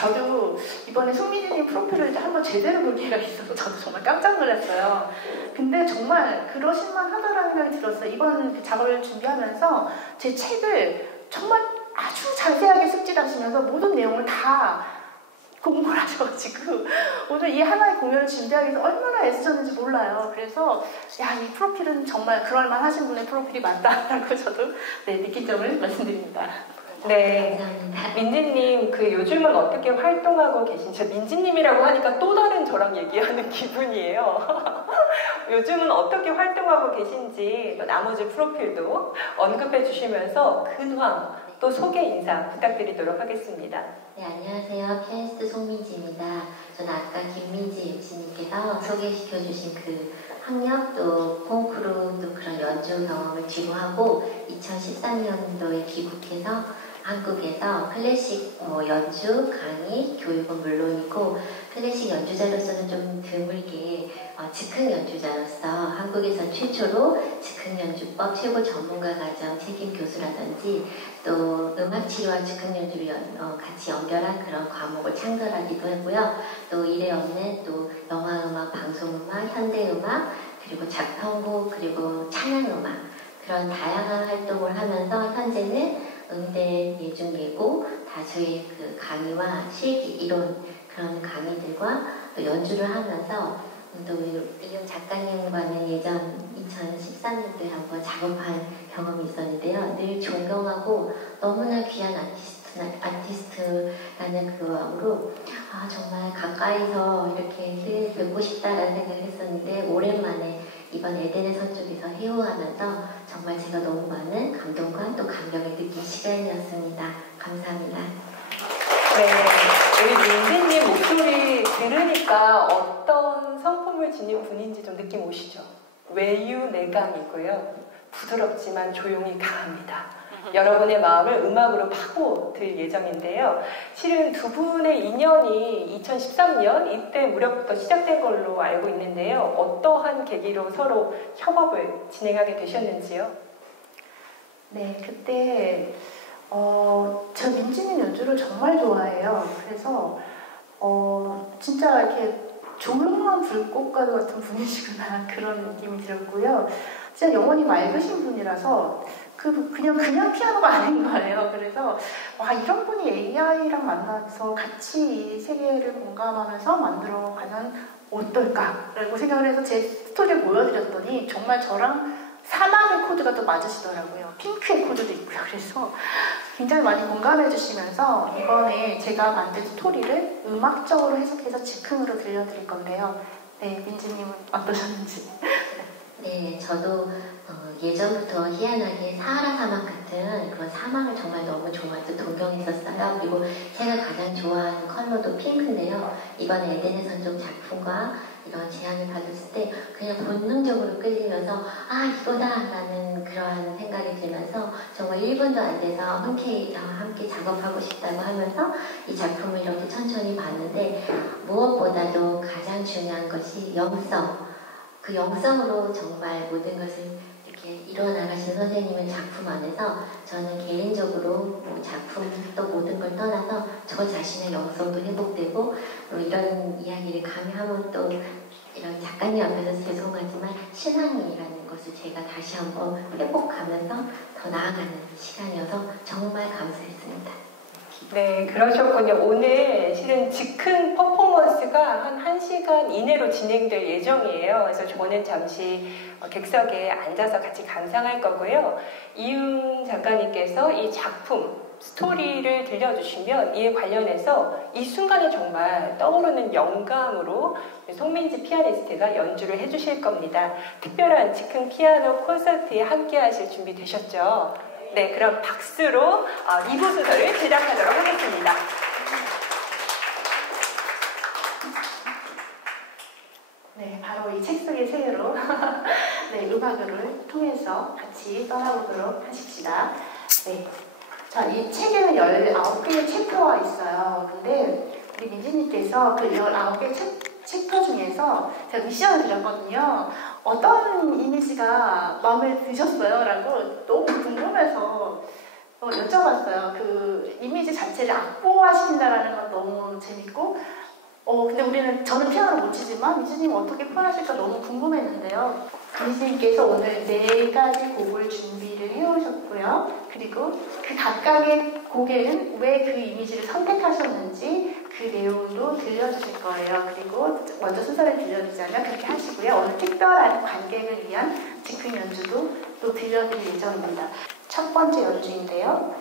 저도 이번에 송민지님 프로필을 한번 제대로 볼 기회가 있어서 저도 정말 깜짝 놀랐어요. 근데 정말 그러실만 하다라는 생각이 들었어요. 이번 그 작업을 준비하면서 제 책을 정말 아주 자세하게 숙지하시면서 모든 내용을 다 공부를 하셔가지고 오늘 이 하나의 공연을 준비하기 위해서 얼마나 애쓰셨는지 몰라요. 그래서 이 프로필은 정말 그럴만 하신 분의 프로필이 맞다라고 저도 느낀 점을 말씀드립니다. 네, 민지님 요즘은 어떻게 활동하고 계신지, 민지님이라고 하니까 또 다른 저랑 얘기하는 기분이에요. 요즘은 어떻게 활동하고 계신지 또 나머지 프로필도 언급해 주시면서 근황 또 소개 인사 부탁드리도록 하겠습니다. 네, 안녕하세요. 피아니스트 송민지입니다. 저는 아까 김민지 MC님께서 소개시켜 주신 그 학력 또 콩쿠르 또 그런 연주 경험을 뒤로하고 2013년도에 귀국해서 한국에서 클래식 연주, 강의, 교육은 물론이고 클래식 연주자로서는 좀 드물게 즉흥 연주자로서 한국에서 최초로 즉흥 연주법 최고 전문가 과정 책임 교수라든지 또 음악치료와 즉흥 연주를 같이 연결한 그런 과목을 창설하기도 하고요. 또 이래 없는 또 영화음악, 방송음악, 현대음악 그리고 작편곡 그리고 찬양음악 그런 다양한 활동을 하면서 현재는 음대 예중예고 다수의 그 강의와 실기 이론 그런 강의들과 또 연주를 하면서 또 이용 작가님과는 예전 2013년도에 한번 작업한 경험이 있었는데요. 늘 존경하고 너무나 귀한 아티스트라는 그 마음으로 정말 가까이서 이렇게 뵙고 싶다라는 생각을 했었는데 오랜만에 이번 에덴의 서쪽에서 회호하면서 정말 제가 너무 많은 감동과 또 감격을 느낀 시간이었습니다. 감사합니다. 네, 우리 민지님 목소리 들으니까 어떤 성품을 지닌 분인지 좀 느낌 오시죠? 외유내강이고요. 부드럽지만 조용히 강합니다. 여러분의 마음을 음악으로 파고들 예정인데요. 실은 두 분의 인연이 2013년 이때 무렵부터 시작된 걸로 알고 있는데요. 어떠한 계기로 서로 협업을 진행하게 되셨는지요? 네, 그때 저 민지님 연주를 정말 좋아해요. 그래서 진짜 이렇게 조용한 불꽃과 같은 분이시구나 그런 느낌이 들었고요. 진짜 영혼이 맑으신 분이라서 그냥 피아노가 아닌 거예요. 그래서 이런 분이 AI랑 만나서 같이 이 세계를 공감하면서 만들어가면 어떨까라고 생각을 해서 제 스토리를 보여드렸더니 정말 저랑 사막의 코드가 또 맞으시더라고요. 핑크의 코드도 있고요. 그래서 굉장히 많이 공감해 주시면서 이번에 제가 만든 스토리를 음악적으로 해석해서 즉흥으로 들려드릴 건데요. 네, 민지님은 어떠셨는지. 네, 저도 예전부터 희한하게 사하라 사막 같은 그런 사막을 정말 너무 좋아해서 동경했었어요. 그리고 제가 가장 좋아하는 컬러도 핑크인데요. 이번 에덴의 선종 작품과 이런 제안을 받았을 때 그냥 본능적으로 끌리면서 아 이거다 라는 그러한 생각이 들면서 정말 1분도 안 돼서 함께 작업하고 싶다고 하면서 이 작품을 이렇게 천천히 봤는데 무엇보다도 가장 중요한 것이 영성. 그 영성으로 정말 모든 것을 이렇게 이뤄나가신 선생님의 작품 안에서 저는 개인적으로 뭐 작품 또 모든 걸 떠나서 저 자신의 영성도 회복되고 이런 이야기를 감히하면 또 이런 작가님 앞에서 죄송하지만 신앙이라는 것을 제가 다시 한번 회복하면서 더 나아가는 시간이어서 정말 감사했습니다. 네, 그러셨군요. 오늘 실은 즉흥 퍼포먼스가 한 1시간 이내로 진행될 예정이에요. 그래서 저는 잠시 객석에 앉아서 같이 감상할 거고요. 이윤 작가님께서 이 작품, 스토리를 들려주시면 이에 관련해서 이 순간에 정말 떠오르는 영감으로 송민지 피아니스트가 연주를 해주실 겁니다. 특별한 즉흥 피아노 콘서트에 함께 하실 준비 되셨죠? 네, 그럼 박수로 2부 순서를 시작하도록 하겠습니다. 네, 바로 이 책 속의 세계로 네, 음악을 통해서 같이 떠나보도록 하십시다. 네. 자, 이 책에는 19개의 챕터가 있어요. 근데 우리 민지님께서 그 19개의 챕터 중에서 제가 미션을 드렸거든요. 어떤 이미지가 마음에 드셨어요? 라고 너무 궁금해서 여쭤봤어요. 그 이미지 자체를 악보화시킨다라는 건 너무 재밌고 근데 저는 피아노를 못 치지만 민지님 어떻게 표현하실까 너무 궁금했는데요. 민지님께서 오늘 4가지 곡을 준비를 해오셨고요. 그리고 그 각각의 곡에는 왜 그 이미지를 선택하셨는지 그 내용도 들려주실 거예요. 그리고 먼저 순서를 들려드리자면 그렇게 하시고요. 오늘 특별한 관객을 위한 즉흥 연주도 또 들려드릴 예정입니다. 첫 번째 연주인데요.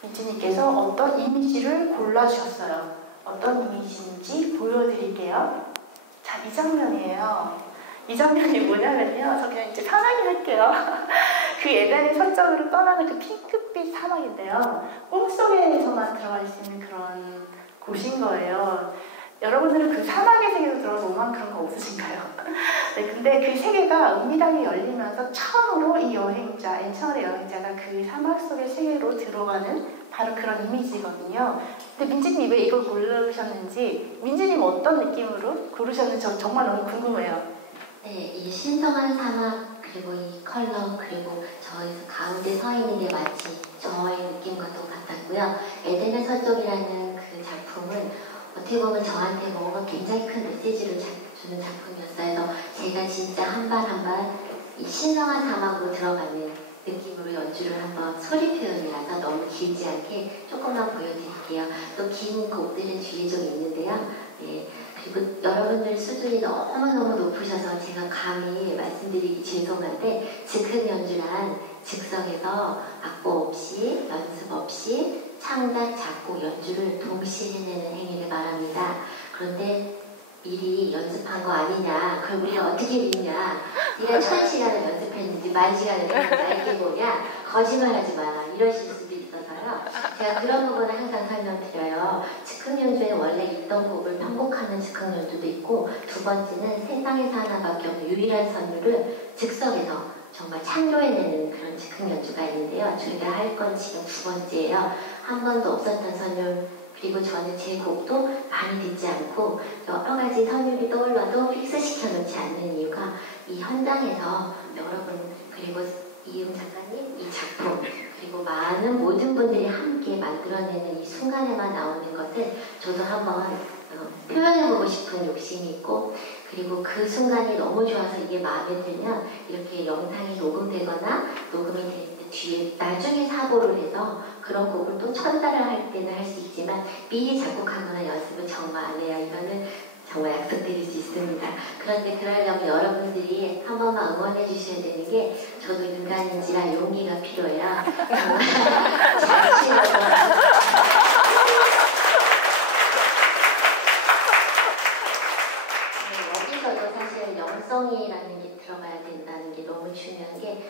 민지님께서 어떤 이미지를 골라주셨어요. 어떤 이미지인지 보여드릴게요. 자, 이 장면이에요. 이 장면이 뭐냐면요. 저 그냥 이제 편하게 할게요. 그 에덴의 서쪽으로 떠나는 그 핑크빛 사막인데요. 꿈속에서만 들어갈 수 있는 그런 곳인 거예요. 여러분들은 그 사막의 세계로 들어가서 오만 그런 거 없으신가요? 네, 근데 그 세계가 은밀하게 열리면서 처음으로 이 여행자, 엔처의 여행자가 그 사막 속의 세계로 들어가는 바로 그런 이미지거든요. 근데 민지님이 왜 이걸 고르셨는지, 민지님 어떤 느낌으로 고르셨는지 저 정말 너무 궁금해요. 네, 이 신성한 사막, 그리고 이 컬러, 그리고 저에서 가운데 서 있는 게 마치 저의 느낌과 똑같았고요. 에덴의 서쪽이라는 그 작품은 어떻게 보면 저한테 뭔가 굉장히 큰 메시지를 주는 작품이었어요. 그래서 제가 진짜 한 발 한 발 이 신성한 사막으로 들어가는 느낌으로 연주를 한번 소리 표현이라서 너무 길지 않게 조금만 보여드릴게요. 또 긴 곡들은 뒤에 좀 있는데요. 네. 그리고 여러분들 수준이 너무너무 높으셔서 제가 감히 말씀드리기 죄송한데 즉흥 연주란 즉석에서 악보 없이 연습 없이 창작, 작곡, 연주를 동시에 해내는 행위를 말합니다. 그런데 미리 연습한 거 아니냐, 그걸 우리가 어떻게 믿냐, 네가 1000시간을 연습했는지 10,000시간을 했는지 이게 뭐냐, 거짓말하지 마라 이러실 수도 있어서요. 제가 그런 부분을 항상 설명드려요. 즉흥 연주에 원래 있던 곡을 편곡하는 즉흥 연주도 있고, 두 번째는 세상에서 하나밖에 없는 유일한 선율을 즉석에서 정말 창조해내는 그런 즉흥 연주가 있는데요. 저희가 할 건 지금 2번째예요. 한 번도 없었던 선율, 그리고 저는 제 곡도 많이 듣지 않고 여러 가지 선율이 떠올라도 픽스시켜 놓지 않는 이유가 이 현장에서 여러분, 그리고 이윤 작가님, 이 작품, 그리고 많은 모든 분들이 함께 만들어내는 이 순간에만 나오는 것을 저도 한번 표현해보고 싶은 욕심이 있고, 그리고 그 순간이 너무 좋아서 이게 마음에 들면 이렇게 영상이 녹음되거나 녹음이 될 때 뒤에 나중에 사고를 해서 그런 곡을 또 전달을 할 때는 할 수 있지만 미리 작곡하거나 연습을 정말 안 해요. 이거는 정말 약속드릴 수 있습니다. 그런데 그러려면 여러분들이 한 번만 응원해 주셔야 되는 게, 저도 인간인지라 용기가 필요해요. 잘 치려고. 각성이라는 게 들어가야 된다는 게 너무 중요한 게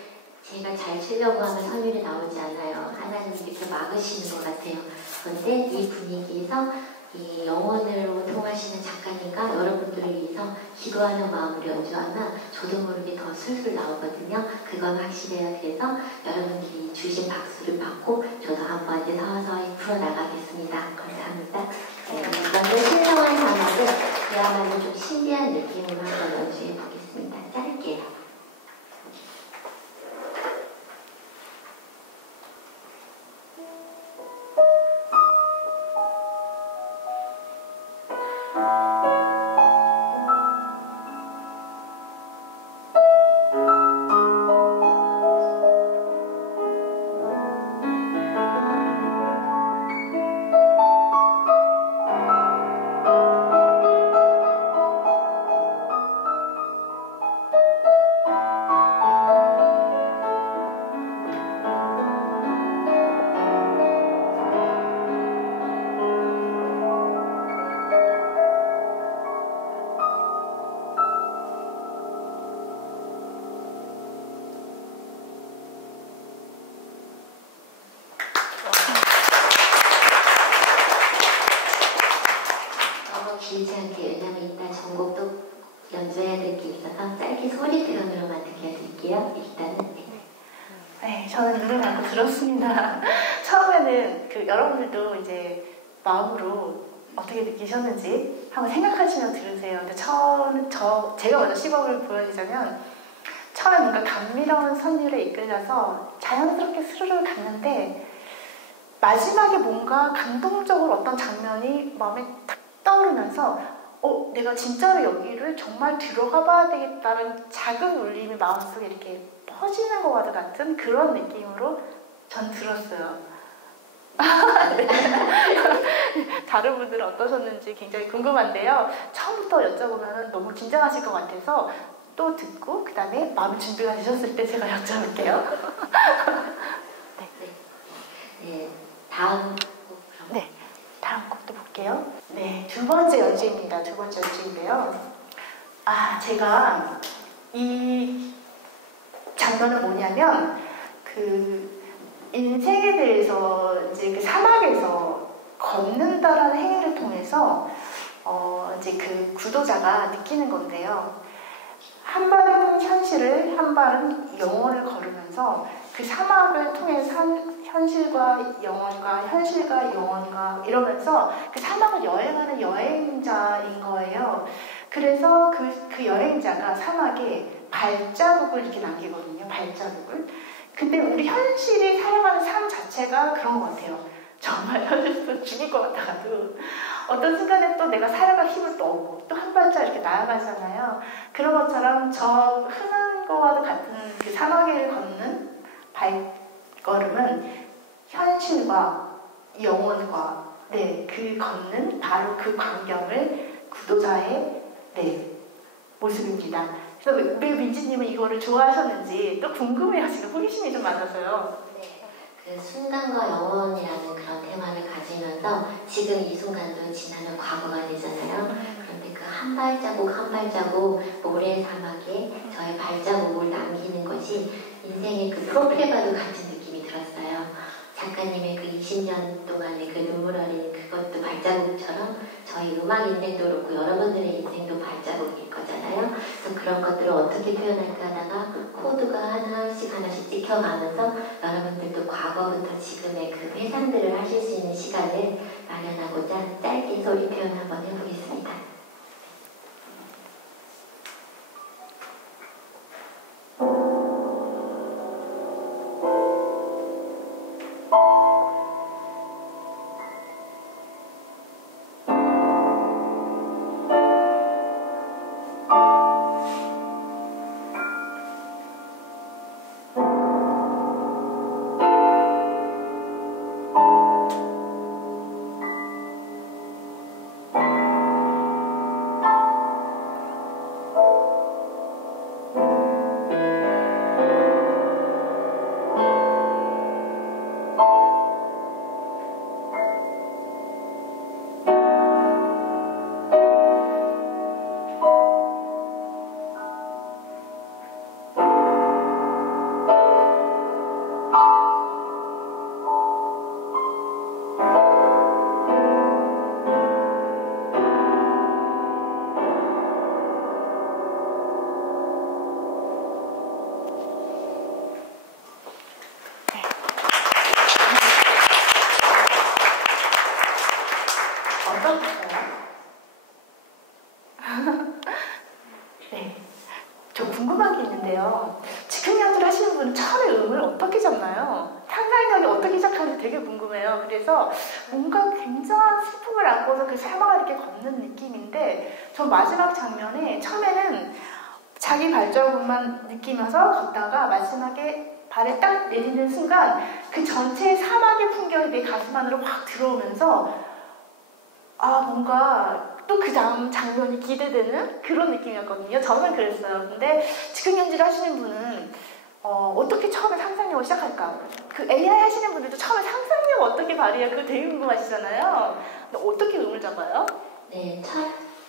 제가 잘 치려고 하면 선율이 나오지 않아요. 하나님이 이렇게 막으시는 것 같아요. 그런데 이 분위기에서 이 영혼으로 통하시는 작가님과 여러분들을 위해서 기도하는 마음으로 연주하면 저도 모르게 더 술술 나오거든요. 그건 확실해요. 그래서 여러분들이 주신 박수를 받고 저도 한번 이제 서서히 풀어나가겠습니다. 감사합니다. 먼저 신성한 자막은 그야말로 좀 신비한 느낌으로 한번 연주해 보겠습니다. 짧게요. 길지 않게 왜냐면 이따 전곡도 연주해야 될 게 있어서 짧게 소리 표현으로만 들려드릴게요. 일단은 네, 저는 눈을 감고 들었습니다. 처음에는 여러분들도 이제 마음으로 어떻게 느끼셨는지 한번 생각하시며 들으세요. 근데 제가 먼저 시범을 보여드리자면 처음에 뭔가 감미로운 선율에 이끌려서 자연스럽게 스르르 갔는데 마지막에 뭔가 감동적으로 어떤 장면이 마음에 탁 떠오르면서 내가 진짜로 여기를 정말 들어가 봐야 되겠다는 작은 울림이 마음속에 이렇게 퍼지는 것과 같은 그런 느낌으로 전 들었어요. 네. 다른 분들은 어떠셨는지 굉장히 궁금한데요. 처음부터 여쭤보면 너무 긴장하실 것 같아서 또 듣고 그 다음에 마음 준비가 되셨을 때 제가 여쭤볼게요. 네, 다음 곡. 네, 다음 곡도 볼게요. 네, 두 번째 연주입니다. 두 번째 연주인데요. 제가 이 장면은 뭐냐면 인생에 대해서 이제 사막에서 걷는다라는 행위를 통해서 이제 구도자가 느끼는 건데요. 한 발은 현실을, 한 발은 영혼을 걸으면서 사막을 통해서 현실과 영혼과 현실과 영혼과 이러면서 사막을 여행하는 여행자인 거예요. 그래서 그 여행자가 사막에 발자국을 이렇게 남기거든요. 발자국을. 근데 우리 현실이 살아가는 삶 자체가 그런 것 같아요. 정말 현실에서 죽을 것 같아가지고 어떤 순간에 또 내가 살아갈 힘을 또 얻고 또 한 발짝 이렇게 나아가잖아요. 그런 것처럼 저 흔한 거와도 같은 사막을 걷는 발걸음은 현실과 영혼과 걷는 바로 그 광경을 구도자의 모습입니다. 그래서 왜 민지님은 이거를 좋아하셨는지 또 궁금해요. 지금 호기심이 좀 많아서요. 네, 순간과 영혼이라는 그런 테마를 가지면서 지금 이 순간도 지나면 과거가 되잖아요. 그런데 한 발자국 한 발자국 모래 사막에 저의 발자국을 남기는 것이 인생의 프로필과도 같은 느낌이 들었어요. 작가님의 20년 동안의 눈물 어린 그것도 발자국처럼 저희 음악 인생도 그렇고 여러분들의 인생도 발자국일 거잖아요. 그래서 그런 것들을 어떻게 표현할까 하다가 코드가 하나씩 찍혀가면서 여러분들도 과거부터 지금의 회상들을 하실 수 있는 시간을 마련하고자 짧게 소리 표현 한번 해보겠습니다. 궁금한 게 있는데요. 즉흥 연주를 하시는 분은 처음에 음을 어떻게 잡나요? 상상력이 어떻게 시작하는지 되게 궁금해요. 그래서 뭔가 굉장한 슬픔을 안고서 그 사막을 이렇게 걷는 느낌인데, 전 마지막 장면에 처음에는 자기 발자국만 느끼면서 걷다가 마지막에 발을 딱 내딛는 순간 그 전체 사막의 풍경이 내 가슴 안으로 확 들어오면서 뭔가 또 그 다음 장면이 기대되는 그런 느낌이었거든요. 저는 그랬어요. 근데 즉흥 연주를 하시는 분은 어떻게 처음에 상상력을 시작할까? 그 AI 하시는 분들도 처음에 상상력 어떻게 발휘해요? 그거 되게 궁금하시잖아요. 근데 어떻게 음을 잡아요? 네, 첫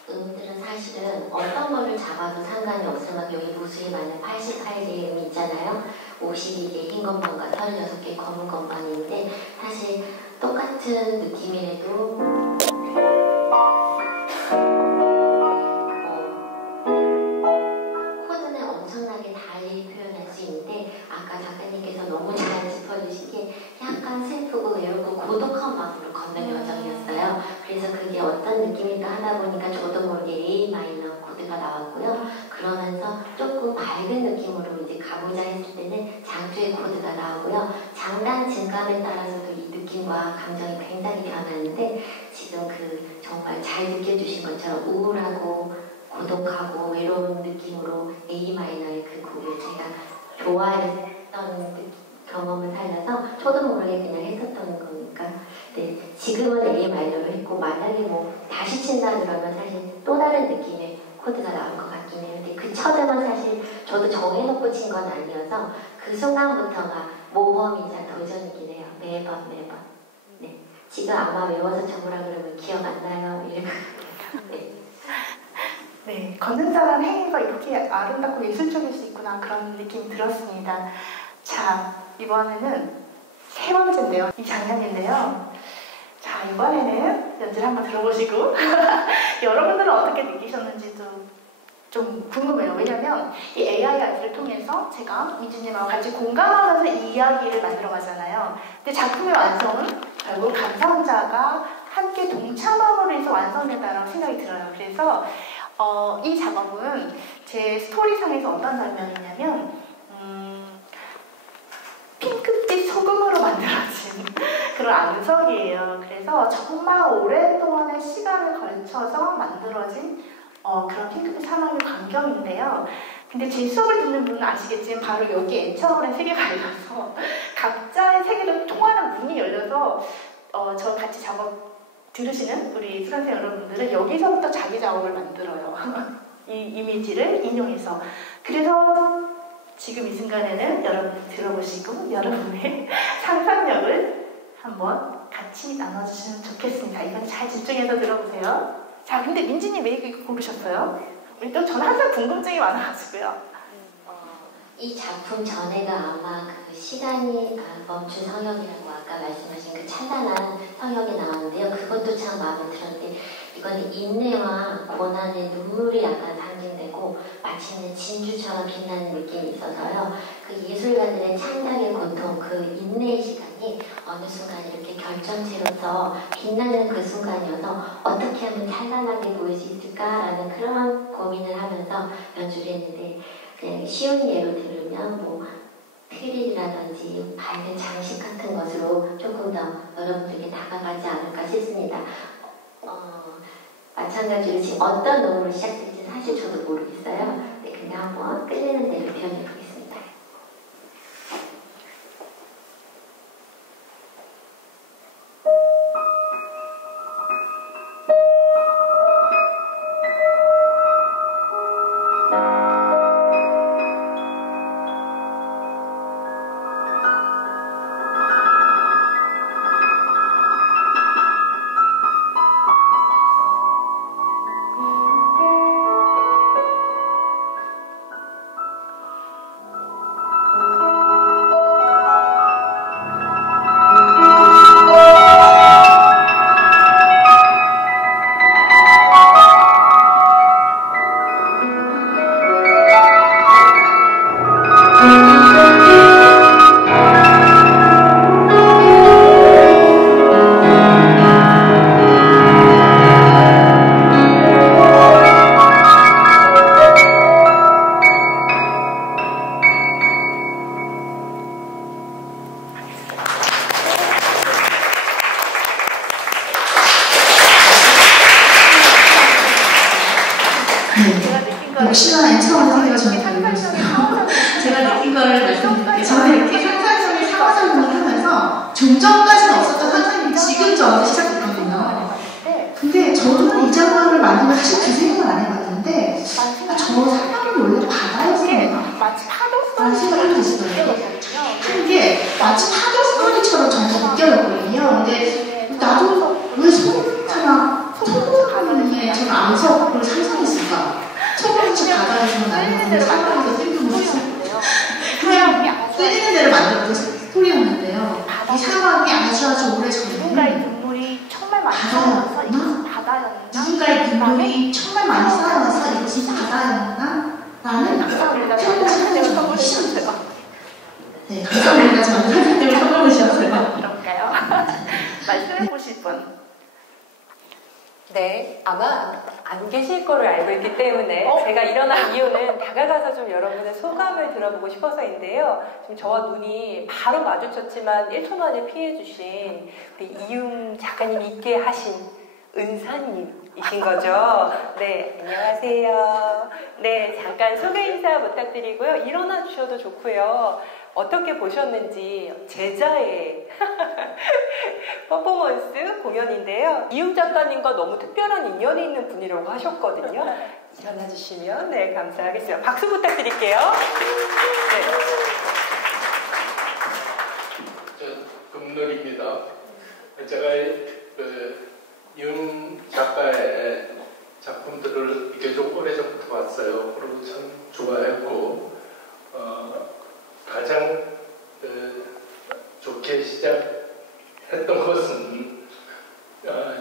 음들은 사실은 어떤 거를 잡아도 상관이 없어요. 막 여기 무수히 많은 88개의 음이 있잖아요. 52개 흰 건반과 36개 검은 건반이 있는데 사실 똑같은 느낌이라도 코드는 엄청나게 달리 표현할 수 있는데 아까 작가님께서 너무 잘 짚어주신 게 약간 슬프고 외롭고 고독한 마음으로 걷는 여정이었어요. 그래서 그게 어떤 느낌일까 하다 보니까 저도 모르게 A 마이너 코드가 나왔고요. 그러면서 조금 밝은 느낌으로 이제 가보자 했을 때는 장주의 코드가 나오고요. 장단 증감에 따라서도 이 느낌과 감정이 굉장히 변하는데 지금 그 정말 잘 느껴주신 것처럼 우울하고 고독하고 외로운 느낌으로 A 마이너의 그 곡을 제가 좋아했던 경험을 살려서 저도 모르게 그냥 했었던 거니까. 네, 지금은 A 마이너로 했고 만약에 뭐 다시 친다 그러면 사실 또 다른 느낌의 코드가 나올 것 같긴 해요. 근데 그 첫 음은 사실 저도 정해놓고 친 건 아니어서 그 순간부터가 모험이자 도전이긴 해요. 매번. 네, 지금 아마 외워서 적으라 그러면 기억 안 나요. 이렇게. 네. 네, 걷는다는 행위가 이렇게 아름답고 예술적일 수 있구나 그런 느낌이 들었습니다. 자, 이번에는 세 번째인데요. 이 장면인데요. 자, 이번에는 연주를 한번 들어보시고 여러분들은 어떻게 느끼셨는지도 좀 궁금해요. 왜냐면 이 AI 아트를 통해서 제가 민주님하고 같이 공감하면서 이 이야기를 만들어 가잖아요. 근데 작품의 완성은 결국 감상자가 함께 동참함으로 해서 완성된다는 생각이 들어요. 그래서 이 작업은 제 스토리상에서 어떤 장면이냐면 핑크빛 소금으로 만들어진 그런 안석이에요. 그래서 정말 오랫동안의 시간을 걸쳐서 만들어진 그런 핑크빛 사막의 광경인데요. 근데 제 수업을 듣는 분은 아시겠지만 바로 여기 엔처홀의 세계가 열려서 각자의 세계로 통하는 문이 열려서 저 같이 작업 들으시는 우리 수강생 여러분들은 여기서부터 자기 작업을 만들어요. 이 이미지를 인용해서. 그래서 지금 이 순간에는 여러분들 들어보시고 여러분의 상상력을 한번 같이 나눠주시면 좋겠습니다. 이건 잘 집중해서 들어보세요. 자, 근데 민지님 왜 이거 고르셨어요? 일단 저는 항상 궁금증이 많아가지고요. 이 작품 전에가 아마 그 시간이 멈춘 성역이라고 아까 말씀하신 그 찬란한 성역이 나왔는데요. 그것도 참 마음에 들었는데 이건 인내와 고난의 눈물이 약간 상징되고 마침내 진주처럼 빛나는 느낌이 있어서요. 그 예술가들의 창작의 고통, 그 인내의 시간이 어느 순간 이렇게 결정체로서 빛나는 그 순간이어서 어떻게 하면 찬란하게 보일 수 있을까라는 그런 고민을 하면서 연주를 했는데 그냥 쉬운 예로 들으면 뭐 트릴이라든지 밝은 장식 같은 것으로 조금 더 여러분들에게 다가가지 않을까 싶습니다. 마찬가지로 지금 어떤 노래로 시작될지 사실 저도 모르겠어요. 네, 그냥 한번 끌리는 대로 표현해 보겠습니다. 제가 느낀 거는 역시나 N차원 세계가 저는 달려있어요. 제가 느낀 거를 말씀드릴게요. 저는 이렇게 상상력이 상호작용을 하면서 종전까지는 없었던 상상이 지금 저한테 시작됐거든요. 근데 저도 이 작품을 만들면 사실 그 생각을 안 해봤는데 저 상상력이 원래 바다였어요. 마치 파도 라는 생각이 들었어요. 이게 마치 파도 소리처럼 저한테 느껴졌거든요. 근데 나도 왜 소금처럼 소금에 저는 암석을 상상했을까? 소금처럼 바다에서 나는 상상해서 생각을 그냥 때리는 대로 만들어서 스토리였는데요. 이 상황이 아주 오래 누군가의 전에 눈물이 정말 많이 쌓여서 이것은 바다였나? 누군가의 눈물이 정말 많이 쌓여서 이것이 바다였나? 라는 감사합니다. 저는 선생님을 선물해 주셨어요. 네, 감사합니다. 저는 선생님을 선물해 주셨어요. 그런가요? 말씀해 보실 분. 네, 아마 안 계실 거를 알고 있기 때문에 제가 일어난 이유는 다가가서 좀 여러분의 소감을 들어보고 싶어서인데요. 지금 저와 눈이 바로 마주쳤지만 1초 만에 피해주신 우리 이윤 작가님이 있게 하신 은사님이신 거죠. 네, 안녕하세요. 네, 잠깐 소개 인사 부탁드리고요. 일어나 주셔도 좋고요. 어떻게 보셨는지 제자의 퍼포먼스 공연인데요. 이윤 작가님과 너무 특별한 인연이 있는 분이라고 하셨거든요. 일어나 주시면 네, 감사하겠습니다. 박수 부탁드릴게요. 네. 저 금놀입니다. 제가 이윤 작가의 작품들을 이렇게 좀 오래전부터 봤어요. 그리고 참 좋아했고 가장 좋게 시작했던 것은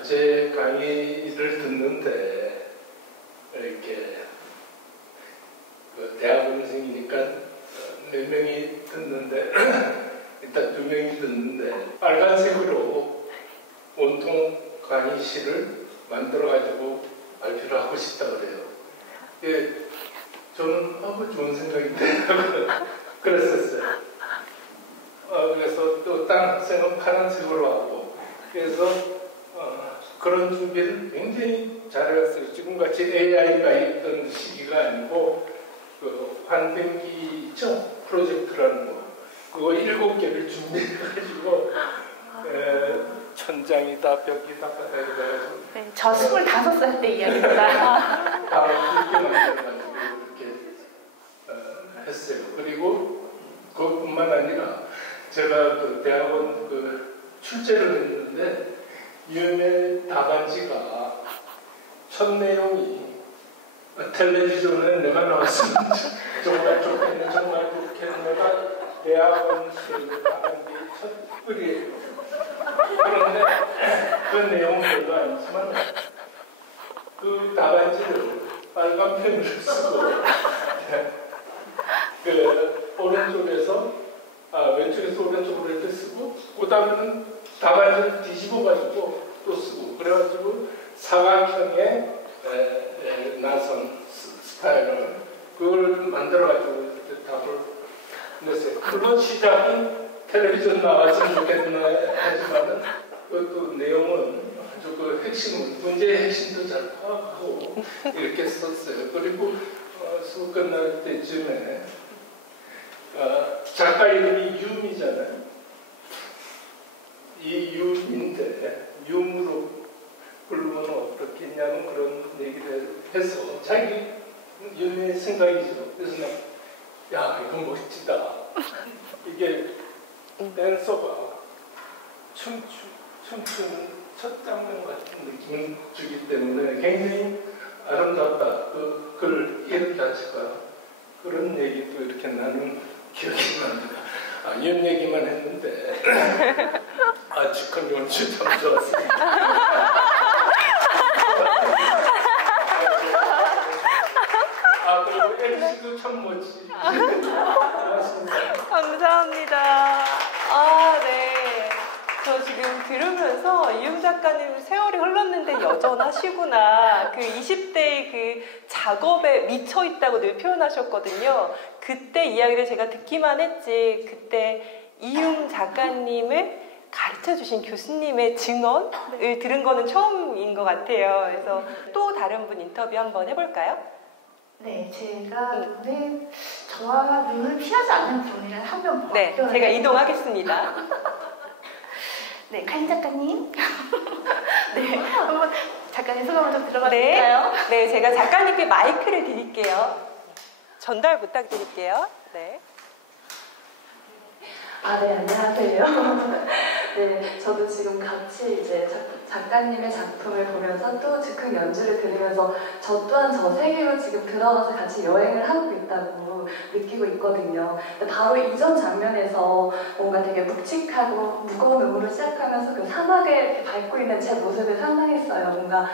제 강의를 듣는데 이렇게 대학원생이니까 4명이 듣는데 일단 2명이 듣는데 빨간색으로 온통 강의실을 만들어가지고 발표를 하고 싶다 그래요. 예, 저는 좋은 생각인데 그랬었어요. 그래서 또 다른 학생은 파란색으로 하고 그래서 그런 준비를 굉장히 잘해왔어요. 지금같이 AI가 있던 시기가 아니고 그 환경기 프로젝트라는 거 그거 7개를 준비해가지고 천장이다 벽이다 바닥이다 해서 네, 저 25살 때 이야기입니다. 그렇게 만들어가지고 이렇게 했어요. 그리고 그것뿐만 아니라 제가 그 대학원 그 출제를 했는데 이윤의 답안지가 첫 내용이 텔레비전에 내가 나왔으면 정말 좋겠네 정말 좋겠네 내가 대학원 답안지 첫 글이에요. 그런데 그 내용은 별로 아니지만 그 답안지를 빨간 펜을 쓰고 그 오른쪽에서 왼쪽에서 오른쪽으로 이렇게 쓰고 그 다음에는 답안지를 뒤집어가지고 또 쓰고 그래가지고 사각형의 나선 스타일을 그걸 만들어가지고 답을 냈어요. 그런 시작은 텔레비전 나왔으면 좋겠네 하지만은 그 내용은 아주 그 핵심은 문제의 핵심도 잘 파악하고 이렇게 썼어요. 그리고 수업 끝날 때쯤에 작가 이름이 유미잖아요. 이 유미인데 유무로 부르면 어떻겠냐는 그런 얘기를 해서 자기 유미의 생각이죠. 그래서 야 이거 멋지다. 이게 댄서가 춤추는 첫 장면 같은 느낌을 주기 때문에 굉장히 아름답다. 그 글 이름 자체가 그런 얘기도 이렇게 나는 기억이 납니다. 이런 얘기만 했는데 즉흥 연주 참 좋았습니다. 그리고 LC도 참 멋지. 감사합니다. 네. 저 지금 들으면서 이윤 작가님 세월이 흘렀는데 여전하시구나. 그 20대의 그 작업에 미쳐있다고 늘 표현하셨거든요. 그때 이야기를 제가 듣기만 했지, 그때 이윤 작가님을 가르쳐 주신 교수님의 증언을 들은 거는 처음인 것 같아요. 그래서 또 다른 분 인터뷰 한번 해볼까요? 네, 제가 눈에 저와 눈을 피하지 않는 분을 한명 네, 제가 이동하겠습니다. 네, 카인 작가님. 네, 한번 작가님 소감을 좀 들어봐 주실까요? 네, 제가 작가님께 마이크를 드릴게요. 전달 부탁드릴게요. 네. 네, 안녕하세요. 네, 저도 지금 같이 이제 작가님의 작품을 보면서 또 즉흥 연주를 들으면서 저 또한 저 세계로 지금 들어가서 같이 여행을 하고 있다고 느끼고 있거든요. 바로 이전 장면에서 뭔가 되게 묵직하고 무거운 음으로 시작하면서 그 사막을 이렇게 밟고 있는 제 모습을 상상했어요. 뭔가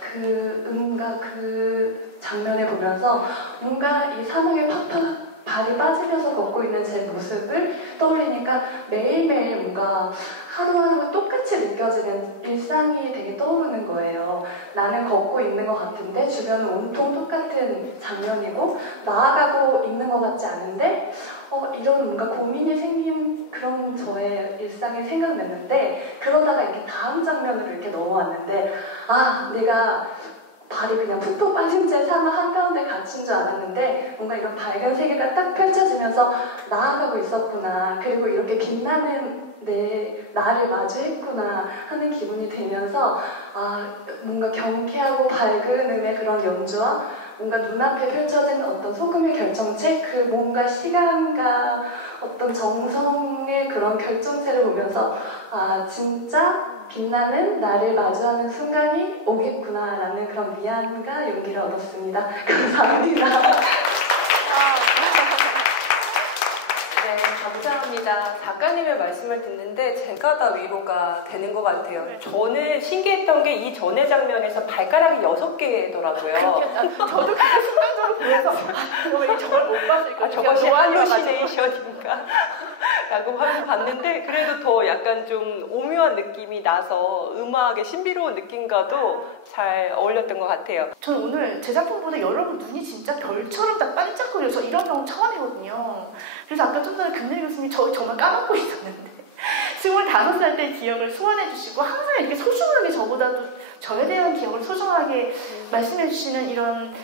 그 음과 그 장면을 보면서 뭔가 이 사막에 팍팍 발이 빠지면서 걷고 있는 제 모습을 떠올리니까 매일매일 뭔가 하루하루 똑같이 느껴지는 일상이 되게 떠오르는 거예요. 나는 걷고 있는 것 같은데 주변은 온통 똑같은 장면이고 나아가고 있는 것 같지 않은데 이런 뭔가 고민이 생긴 그런 저의 일상이 생각났는데 그러다가 이렇게 다음 장면으로 이렇게 넘어왔는데 내가 발이 그냥 푹푹 빠진 채 사막 한가운데 갇힌 줄 알았는데 뭔가 이런 밝은 세계가 딱 펼쳐지면서 나아가고 있었구나. 그리고 이렇게 빛나는 나를 마주했구나 하는 기분이 들면서 뭔가 경쾌하고 밝은 음의 그런 연주와 뭔가 눈앞에 펼쳐진 어떤 소금의 결정체 그 뭔가 시간과 어떤 정성의 그런 결정체를 보면서 진짜 빛나는 나를 마주하는 순간이 오겠구나라는 그런 위안과 용기를 얻었습니다. 감사합니다. 네, 감사합니다. 작가님의 말씀을 듣는데 제가 다 위로가 되는 것 같아요. 저는 신기했던 게 이 전의 장면에서 발가락이 6개더라고요. 저도 그게 순간적으로 보여서 왜 저걸 못 봤을까? 저것이 할루시네이션인가? 라고 봤는데 그래도 더 약간 좀 오묘한 느낌이 나서 음악의 신비로운 느낌과도 잘 어울렸던 것 같아요. 전 오늘 제 작품보다 여러분 눈이 진짜 별처럼 딱 반짝거려서 이런 경우 처음이거든요. 그래서 아까 좀 전에 금일 교수님이 저만 까먹고 있었는데 25살 때 기억을 소환해 주시고 항상 이렇게 소중하게 저보다도 저에 대한 기억을 소중하게 말씀해 주시는 이런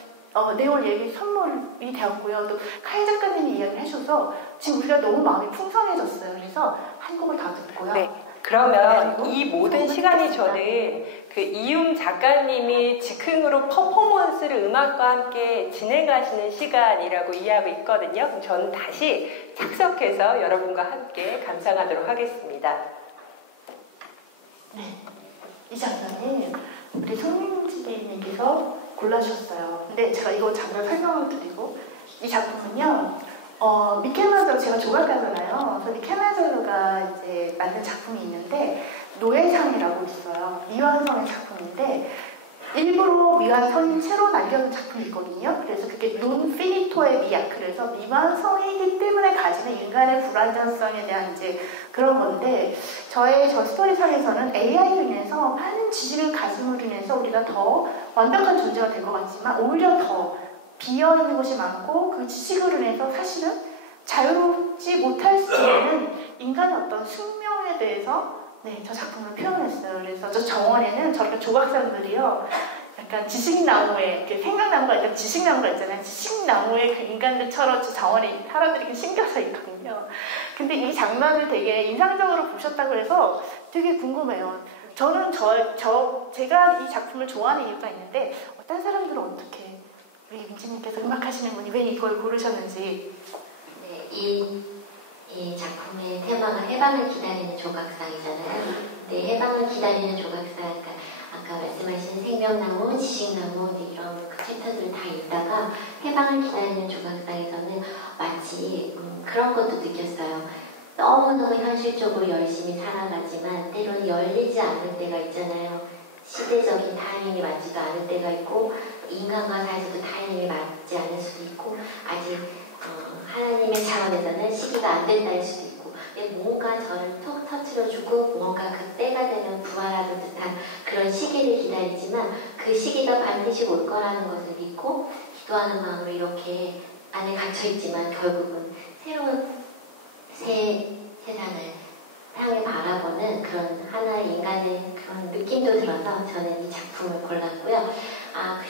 내용 얘기 선물이 되었고요. 또 카인 작가님이 이야기를 해주셔서 지금 우리가 너무 마음이 풍성해졌어요. 그래서 한 곡을 다 듣고요. 네. 그러면 이 모든 시간이 저는 그 이윤 작가님이 즉흥으로 퍼포먼스를 음악과 함께 진행하시는 시간이라고 이해하고 있거든요. 그럼 저는 다시 착석해서 여러분과 함께 감상하도록 하겠습니다. 네. 이 장면은 우리 손민지님께서 골라주셨어요. 근데 제가 이거 장면 설명을 드리고 이 작품은요. 미켈란젤로 제가 조각가잖아요. 그래서 미켈란젤로가 이제 만든 작품이 있는데 노예상이라고 있어요. 미완성의 작품인데 일부러 미완성이 새로 남겨둔 작품이 있거든요. 그래서 그게 논 피니토의 미약. 그래서 미완성이기 때문에 가지는 인간의 불완전성에 대한 이제 그런 건데 저 스토리상에서는 AI로 인해서 많은 지식을 가짐으로 인해서 우리가 더 완벽한 존재가 될 것 같지만 오히려 더 비어있는 것이 많고 그 지식으로 인해서 사실은 자유롭지 못할 수 있는 인간의 어떤 숙명에 대해서 저 작품을 표현했어요. 그래서 저 정원에는 저렇게 조각상들이요. 약간 지식나무에 이렇게 생각나무가 있잖아요. 지식나무가 있잖아요. 지식나무에 그 인간들처럼 저 정원에 사람들이 심겨져 있거든요. 근데 이 장면을 되게 인상적으로 보셨다고 해서 되게 궁금해요. 저는 제가 이 작품을 좋아하는 이유가 있는데 어떤 사람들은 어떻게 우리 민지님께서 음악하시는 분이 왜 이걸 고르셨는지. 네, 이 작품의 테마가 해방을 기다리는 조각상이잖아요. 네, 해방을 기다리는 조각상, 그러니까 아까 말씀하신 생명나무, 지식나무 이런 그 챕터들을 다 읽다가 해방을 기다리는 조각상에서는 마치 그런 것도 느꼈어요. 너무너무 현실적으로 열심히 살아가지만 때로는 열리지 않을 때가 있잖아요. 시대적인 타이밍이 맞지도 않을 때가 있고 인간과 사이에서도 타이밍이 맞지 않을 수도 있고 아직 하나님의 차원에서는 시기가 안 된다일 수도 있고 뭔가 저를 톡 터뜨려주고 뭔가 그 때가 되면 부활하는 듯한 그런 시기를 기다리지만 그 시기가 반드시 올 거라는 것을 믿고 기도하는 마음으로 이렇게 안에 갇혀있지만 결국은 새로운 새 세상을 향해 바라보는 그런 하나의 인간의 그런 느낌도 들어서 저는 이 작품을 골랐고요.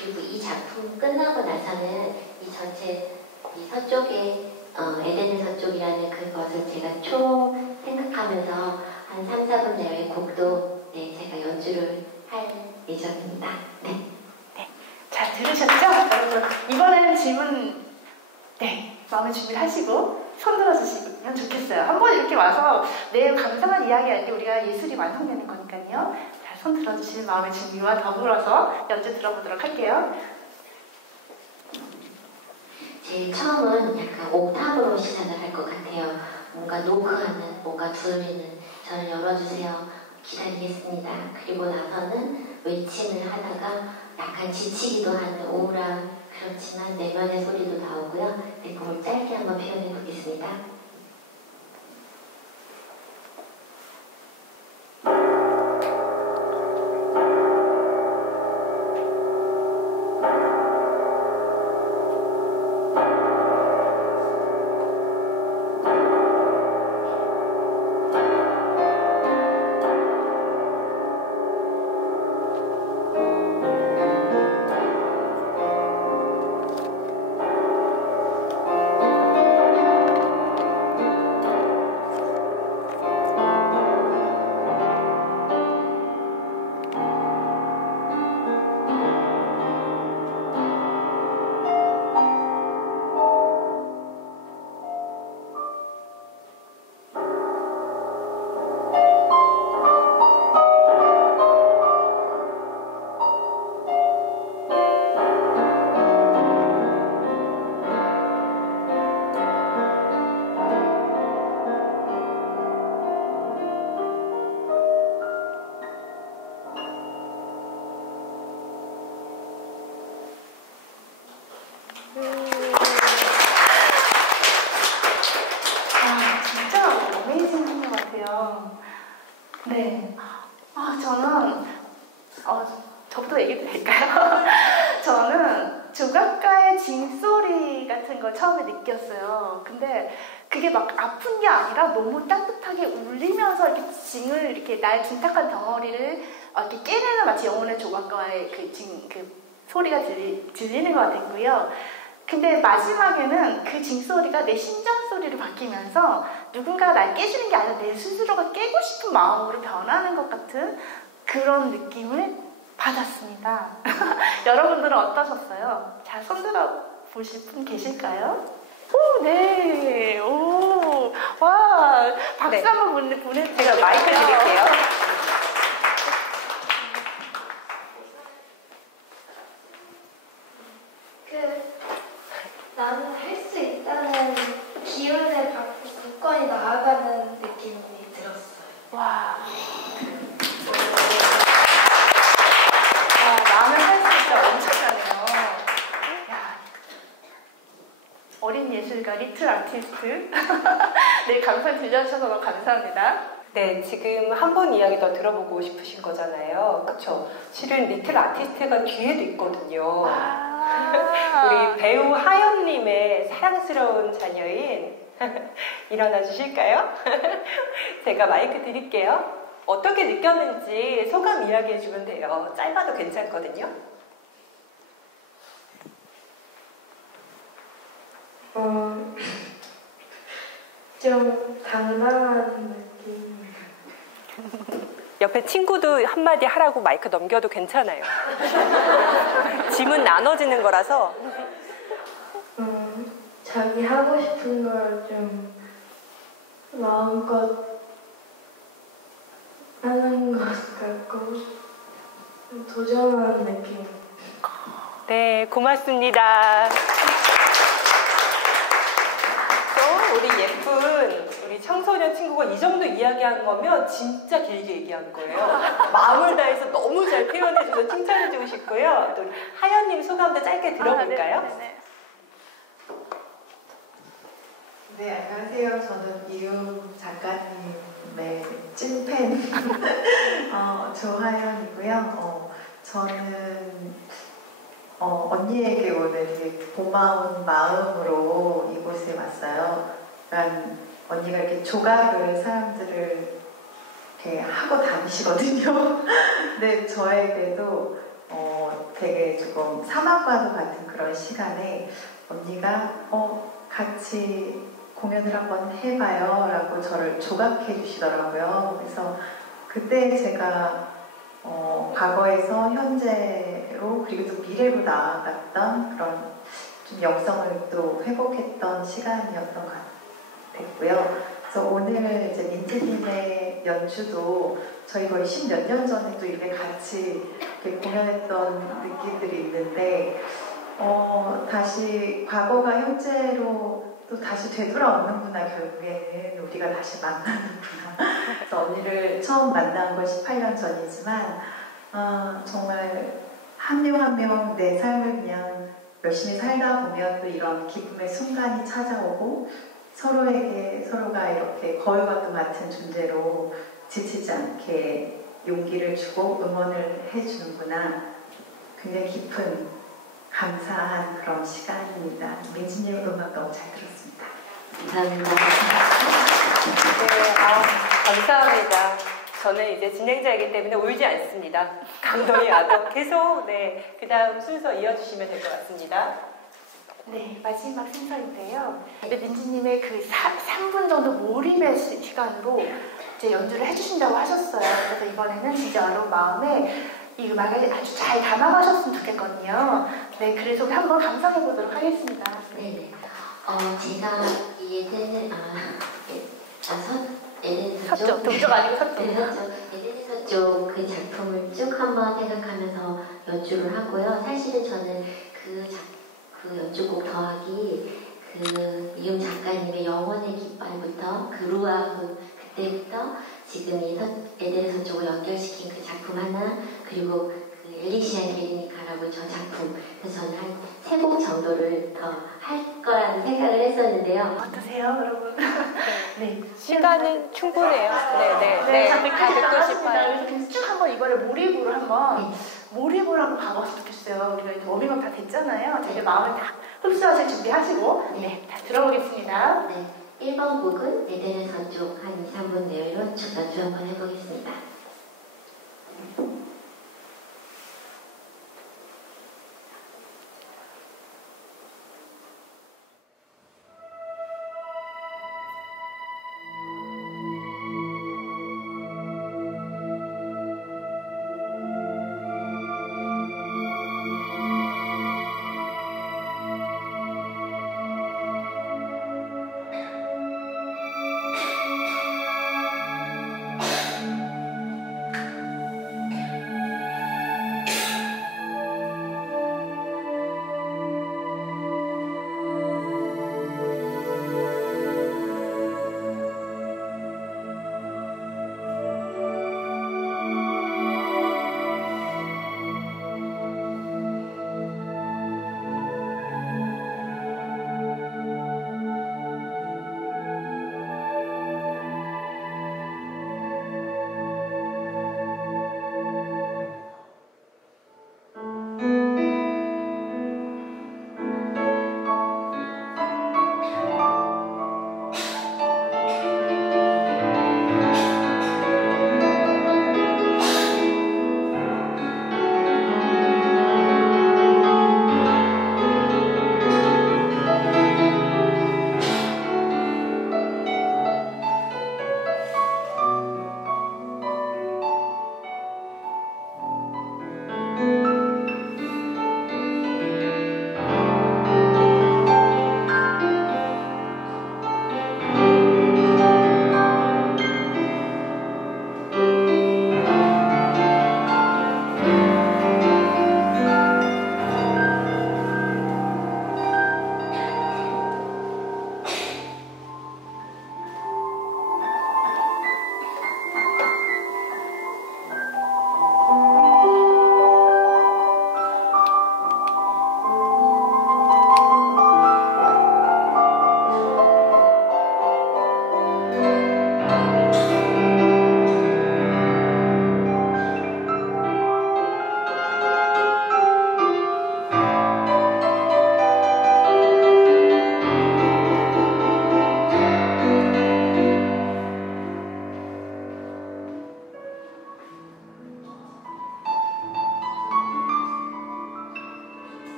그리고 이 작품 끝나고 나서는 이 전체 이 서쪽에 에덴의 서쪽이라는 그것을 제가 총 생각하면서 한 3, 4분 내외의 곡도 제가 연주를 할 예정입니다. 네. 잘 들으셨죠? 여러분, 이번에는 질문, 마음의 준비를 하시고, 손 들어주시면 좋겠어요. 한번 이렇게 와서, 감상한 이야기 할 때 우리가 예술이 완성되는 거니까요. 자, 손 들어주시는 마음의 준비와 더불어서 연주 들어보도록 할게요. 제일 처음은 약간 옥탑으로 시작을 할 것 같아요. 뭔가 노크하는, 뭔가 두드리는, 저를 열어주세요. 기다리겠습니다. 그리고 나서는 외침을 하다가 약간 지치기도 하는 우울한 그렇지만 내면의 소리도 나오고요. 그걸 짧게 한번 표현해 보겠습니다. 저부터 얘기해도 될까요? 저는 조각가의 징소리 같은 걸 처음에 느꼈어요. 근데 그게 막 아픈 게 아니라 너무 따뜻하게 울리면서 이렇게 징을 이렇게 나의 둔탁한 덩어리를 이렇게 깨내는 마치 영혼의 조각가의 그 소리가 들리는 것 같았고요. 근데 마지막에는 그 징소리가 내 심장 소리로 바뀌면서 누군가가 날 깨주는 게 아니라 내 스스로가 깨고 싶은 마음으로 변하는 것 같은 그런 느낌을 받았습니다. 여러분들은 어떠셨어요? 잘 손들어 보실 분 계실까요? 오, 네. 오, 와. 박수 한번 보내주세요. 제가 마이크 드릴게요. 나는 할 수 있다는 기운을 받고 굳건히 나아가는 느낌이 들었어요. 와. 나는 할 수 있다. 엄청나네요. 어린 예술가, 리틀 아티스트. 네, 감상 들려주셔서 너무 감사합니다. 네, 지금 한 번 이야기 더 들어보고 싶으신 거잖아요. 그렇죠? 실은 리틀 아티스트가 뒤에도 있거든요. 우리 배우 하연님의 사랑스러운 자녀인 일어나 주실까요? 제가 마이크 드릴게요. 어떻게 느꼈는지 소감 이야기해 주면 돼요. 짧아도 괜찮거든요. 좀 당당한 느낌. 옆에 친구도 한마디 하라고 마이크 넘겨도 괜찮아요. 짐은 나눠지는 거라서. 자기 하고 싶은 걸 좀 마음껏 하는 것 같고 좀 도전하는 느낌. 네, 고맙습니다. 또 우리 예쁜 우리 청소년 친구가 이 정도 이야기한 거면 진짜 길게 얘기한 거예요. 마음을 다해서 너무 잘 표현해줘서 칭찬해주고 싶고요. 또 우리 하연님 소감도 짧게 들어볼까요? 네, 안녕하세요. 저는 이윤 작가님의 찐팬 조하연이고요. 저는 언니에게 오늘 되게 고마운 마음으로 이곳에 왔어요. 그러니까 언니가 이렇게 조각을 사람들을 이렇게 하고 다니시거든요. 근데 저에게도 되게 조금 사막과도 같은 그런 시간에 언니가 같이 공연을 한번 해봐요 라고 저를 조각해 주시더라고요. 그래서 그때 제가 과거에서 현재로 그리고 또 미래로 나아갔던 그런 좀 영성을 또 회복했던 시간이었던 것 같았고요. 그래서 오늘 이제 민지님의 연주도 저희 거의 10몇 년 전에 또 이렇게 같이 이렇게 공연했던 느낌들이 있는데 다시 과거가 현재로 또 다시 되돌아오는구나. 결국에는 우리가 다시 만나는구나. 그래서 언니를 처음 만난 건 18년 전이지만 정말 한 명 한 명 내 삶을 그냥 열심히 살다 보면 또 이런 기쁨의 순간이 찾아오고 서로에게 서로가 이렇게 거울과 또 같은 존재로 지치지 않게 용기를 주고 응원을 해주는구나. 굉장히 깊은 감사한 그런 시간입니다. 민지님 음악 너무 잘 들었습니다. 감사합니다. 네, 감사합니다. 저는 이제 진행자이기 때문에 울지 않습니다. 감동이 와도 계속 그 다음 순서 이어주시면 될 것 같습니다. 네, 마지막 순서인데요. 민지님의 그 3분 정도 몰입의 시간으로 이제 연주를 해주신다고 하셨어요. 그래서 이번에는 진짜 여러분 마음에 이 음악을 아주 잘 담아가셨으면 좋겠거든요. 네, 그래서 한번 감상해 보도록 하겠습니다. 네네. 제가 예전에 서쪽, 동쪽 아니고 서쪽. 네, 서쪽. 예전에 서쪽 그 작품을 쭉 한번 생각하면서 연주를 하고요. 사실은 저는 그 연주곡 더하기 그 이음 작가님의 영혼의 깃발부터 그 루아흐 그때부터 지금 이 에덴 서쪽을 연결시킨 그 작품 하나 그리고 그 엘리시안 게르니카라고 저 작품 그래서 저는 한 3곡 정도를 더 할 거라는 생각을 했었는데요. 어떠세요, 여러분? 네, 시간은 충분해요. 네, 다 듣고 싶어요. 그래서 쭉 한번 이거를 몰입으로 한번 한번 가봤으면 좋겠어요. 우리가 이제 워밍업 다 됐잖아요. 되게 마음을 다 흡수하실 준비하시고 다 들어보겠습니다. 네, 1번 곡은 에덴의 서쪽 한 2, 3분 내외로 연주 한번 해보겠습니다.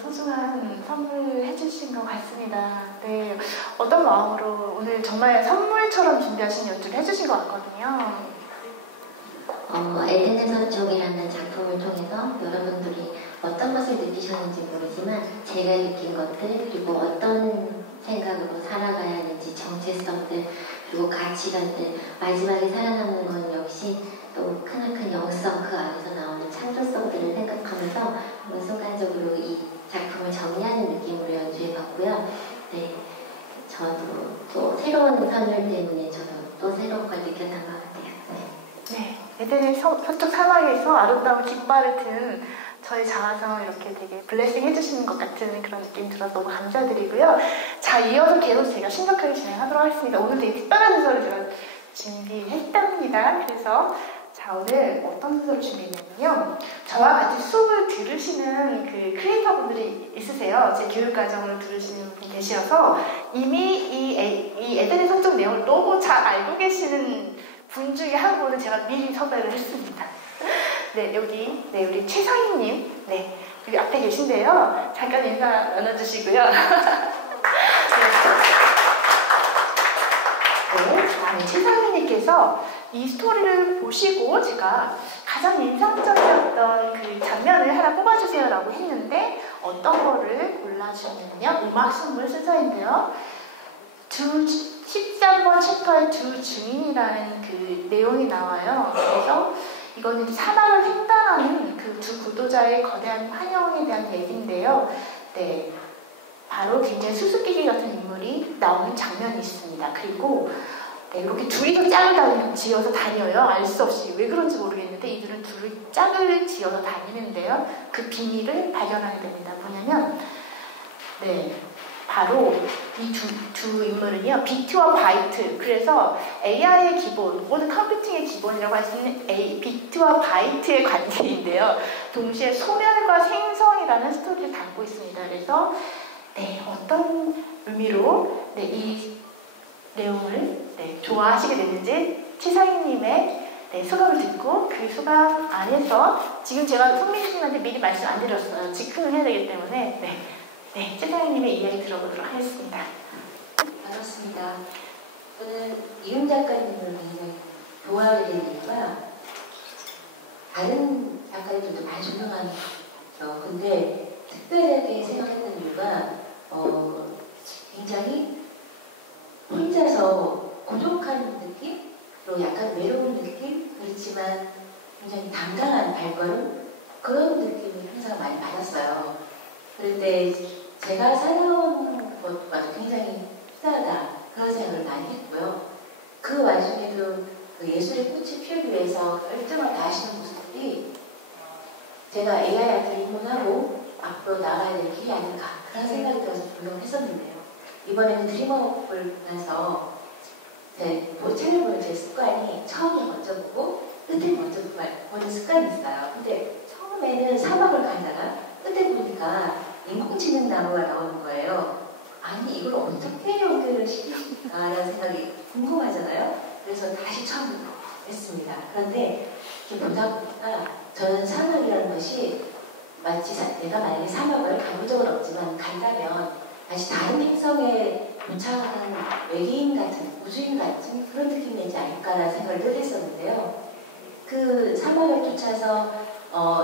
소중한 선물 해주신 것 같습니다. 네, 어떤 마음으로 오늘 정말 선물처럼 준비하신 연주를 해주신 것 같거든요. 에덴의 서쪽이라는 작품을 통해서 여러분들이 어떤 것을 느끼셨는지 모르지만 제가 느낀 것들, 그리고 어떤 생각으로 살아가야 하는지 정체성들, 그리고 가치관들, 마지막에 살아남는 건 역시 또 크나큰 영성, 그 안에서 나오는 창조성들을 생각하면서 한번 순간적으로 이 작품을 정리하는 느낌으로 연주해봤고요. 네, 저도 또 새로운 선물 때문에 저도 또 새로운 걸 느꼈던 것 같아요. 네, 에덴의 서쪽 사막에서 아름다운 깃발을 든 저희 자화성을 이렇게 되게 블레싱 해주시는 것 같은 그런 느낌 들어서 너무 감사드리고요. 자, 이어서 계속 제가 심각하게 진행하도록 하겠습니다. 오늘 되게 특별한 순서를 제가 준비했답니다. 그래서 자, 오늘 어떤 순서를 준비했냐면요. 저와 같이 수업을 들으시는 그 크리에이터분들이 있으세요. 제 교육과정을 들으시는 분이 계셔서 이미 이 에덴의 서쪽 내용을 너무 잘 알고 계시는 분 중에 한 분을 제가 미리 섭외를 했습니다. 네, 여기, 네, 우리 최상희님, 네, 여기 앞에 계신데요. 잠깐 인사 나눠주시고요. 네, 최상희님께서 이 스토리를 보시고 제가 가장 인상적이었던 그 장면을 하나 뽑아주세요라고 했는데 어떤 거를 골라주셨냐면요. 음악 선물 순서인데요. 13번 챕터의 두 증인이라는 그 내용이 나와요. 그래서 이거는 사막을 횡단하는 그 두 구도자의 거대한 환영에 대한 얘기인데요. 네, 바로 굉장히 수수께끼 같은 인물이 나오는 장면이 있습니다. 그리고 네, 이렇게 둘이서 짝을 지어서 다녀요. 알 수 없이 왜 그런지 모르겠는데 이들은 둘이 짝을 지어서 다니는데요. 그 비밀을 발견하게 됩니다. 뭐냐면 네, 바로 이 두 인물은요, 비트와 바이트. 그래서 AI의 기본, 모든 컴퓨팅의 기본이라고 할 수 있는 비트와 바이트의 관계인데요. 동시에 소멸과 생성이라는 스토리를 담고 있습니다. 그래서 네, 어떤 의미로 네, 이 내용을 네, 좋아하시게 됐는지 최상희님의 네, 소감을 듣고 그 소감 안에서 지금 제가 손민수님한테 미리 말씀 안 드렸어요. 직흥을 해야 되기 때문에 네, 최상희님의 이야기 들어보도록 하겠습니다. 반갑습니다. 저는 이윤 작가님을 굉장히 좋아하게 된 이유가 다른 작가님들도 많이 존경하는 거죠. 근데 특별하게 생각했던 이유가 굉장히 혼자서 고독한 느낌, 그리고 약간 외로운 느낌, 그렇지만 굉장히 당당한 발걸음, 그런 느낌을 항상 많이 받았어요. 그런데 제가 살아온 것과도 굉장히 특별하다, 그런 생각을 많이 했고요. 그 와중에도 그 예술의 꽃이 피우기 위해서 열정을 다하시는 모습들이 제가 AI한테 입문하고 앞으로 나가야 될 길이 아닌가, 그런 생각이 들어서 조용을 했었는데요. 이번에는 드림업을 보면서 촬영을 제 습관이 처음에 먼저 보고 끝에 먼저 보는 습관이 있어요. 근데 처음에는 사막을 가다가 끝에 보니까 인공지능 나무가 나오는 거예요. 아니 이걸 어떻게 연결을 시키실까라는 생각이 궁금하잖아요. 그래서 다시 처음부터 했습니다. 그런데 이렇게 보다 보니까 저는 사막이라는 것이 마치 내가 만약에 사막을 가본 적은 없지만 간다면 다시 다른 행성에 도착하는 외계인 같은, 우주인 같은 그런 느낌이 되지 않을까라는 생각을 늘 했었는데요. 그 사막에 도착해서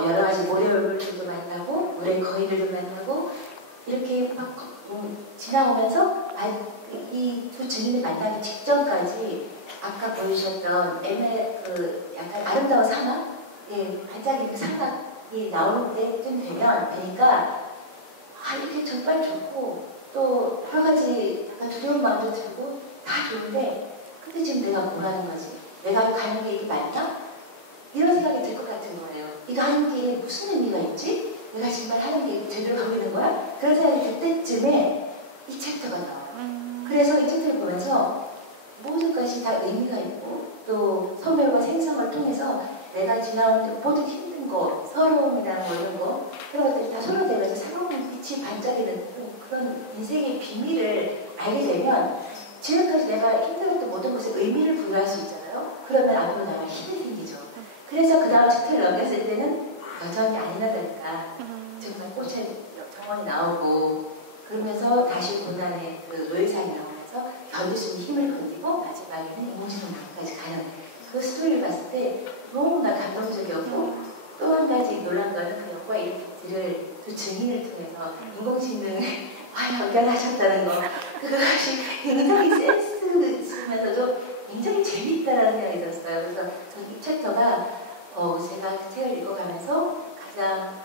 여러 가지 모래얼굴들도 만나고 물의 거인들도 만나고 이렇게 막 지나오면서 이 두 증인을 만나기 직전까지 아까 보여주셨던 그 약간 아름다운 사막, 반짝이는 사막이 나오는 때쯤 되니까 이렇게 정말 좋고 또 여러 가지 두려운 마음도 들고 다 좋은데 근데 지금 내가 뭐라는 거지? 내가 가는 게 이게 맞나? 이런 생각이 들 것 같은 거예요. 이거 하는 게 무슨 의미가 있지? 내가 정말 하는 게 제대로 가고 있는 거야? 그런 생각이 들 때쯤에 이 챕터가 나와요. 그래서 이 챕터를 보면서 모든 것이 다 의미가 있고 또 소멸과 생성을 통해서 내가 지나온 모든 힘든 거, 서러움이나 뭐 이런 거 그런 것들이 다 서로 되면서 새로운 빛이 반짝이는 그런 인생의 비밀을 알게 되면 지금까지 내가 힘들었던 모든 것에 의미를 부여할 수 있잖아요. 그러면 앞으로 나갈 힘이 생기죠. 그래서 그 다음 챕터를 넘겼을 때는 여전히 아니나 다를까 정말 꽃의 정원이 그러면서 다시 고난의 그 노예상이라고 해서 견딜 수 있는 힘을 건지고 마지막에는 인공지능 무기까지 가는 그 스토리를 봤을 때 너무나 감동적이었고 또 한 가지 놀란 거는 그 역과 이펙트를 그 증인을 통해서 인공지능을 연결하셨다는 거 그것이 굉장히 센스 있으면서도 굉장히 재밌다라는 생각이 들었어요. 그래서 저는 이 챕터가 제가 그 책을 읽어가면서 가장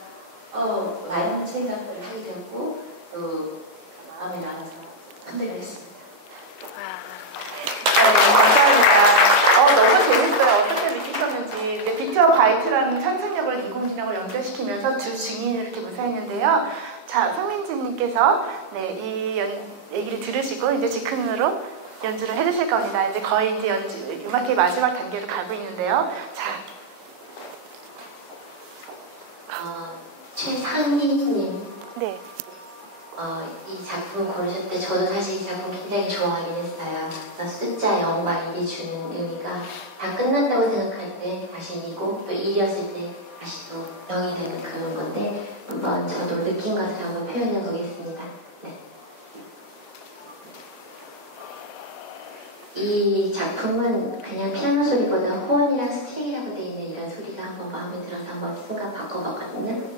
많은 생각을 하게 되었고 또 마음이 나와서 흔들렸습니다. 감사합니다. 너무 재밌어요. 어떻게 느끼셨는지. 빅터 바이트라는 상상력을 인공지능으로 연결시키면서 두 증인을 이렇게 묘사했는데요. 자, 송민지님께서 이 얘기를 들으시고 이제 즉흥으로 연주를 해주실 겁니다. 이제 거의 이제 음악회 마지막 단계로 가고 있는데요. 자. 최상희님. 네. 이 작품을 고르셨을 때 저도 사실 이 작품 굉장히 좋아하긴 했어요. 숫자 0과 1이 주는 의미가 다 끝난다고 생각할 때 다시 2고 또 1이었을 때 다시 또 0이 되는 그런 건데 한번 저도 느낀 것을 한번 표현해 보겠습니다. 네. 이 작품은 그냥 피아노 소리보다 호언이랑 스트링이라고 되어 있는 이런 소리가 한번 마음에 들어서 한번 순간 바꿔봤거든요.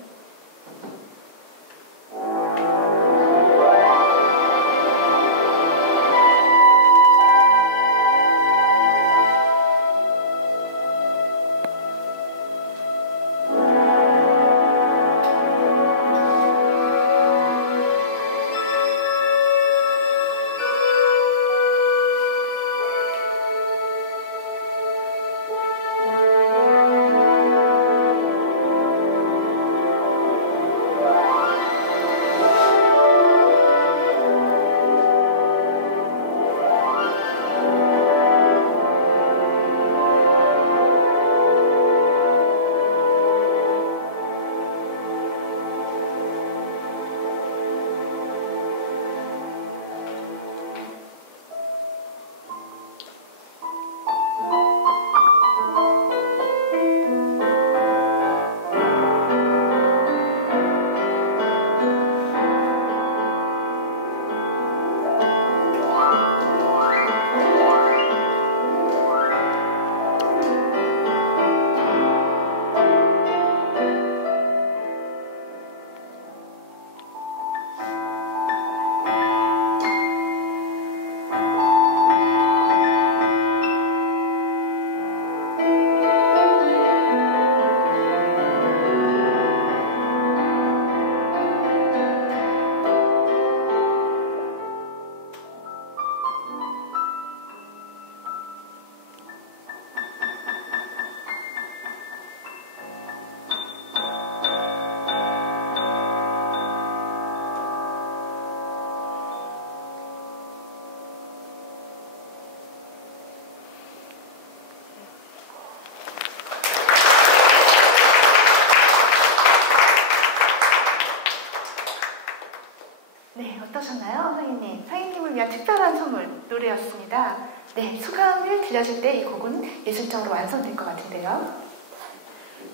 어떠셨나요, 상희님? 상희님을 위한 특별한 선물 노래였습니다. 네, 소감을 들려줄 때 이 곡은 예술적으로 완성될 것 같은데요.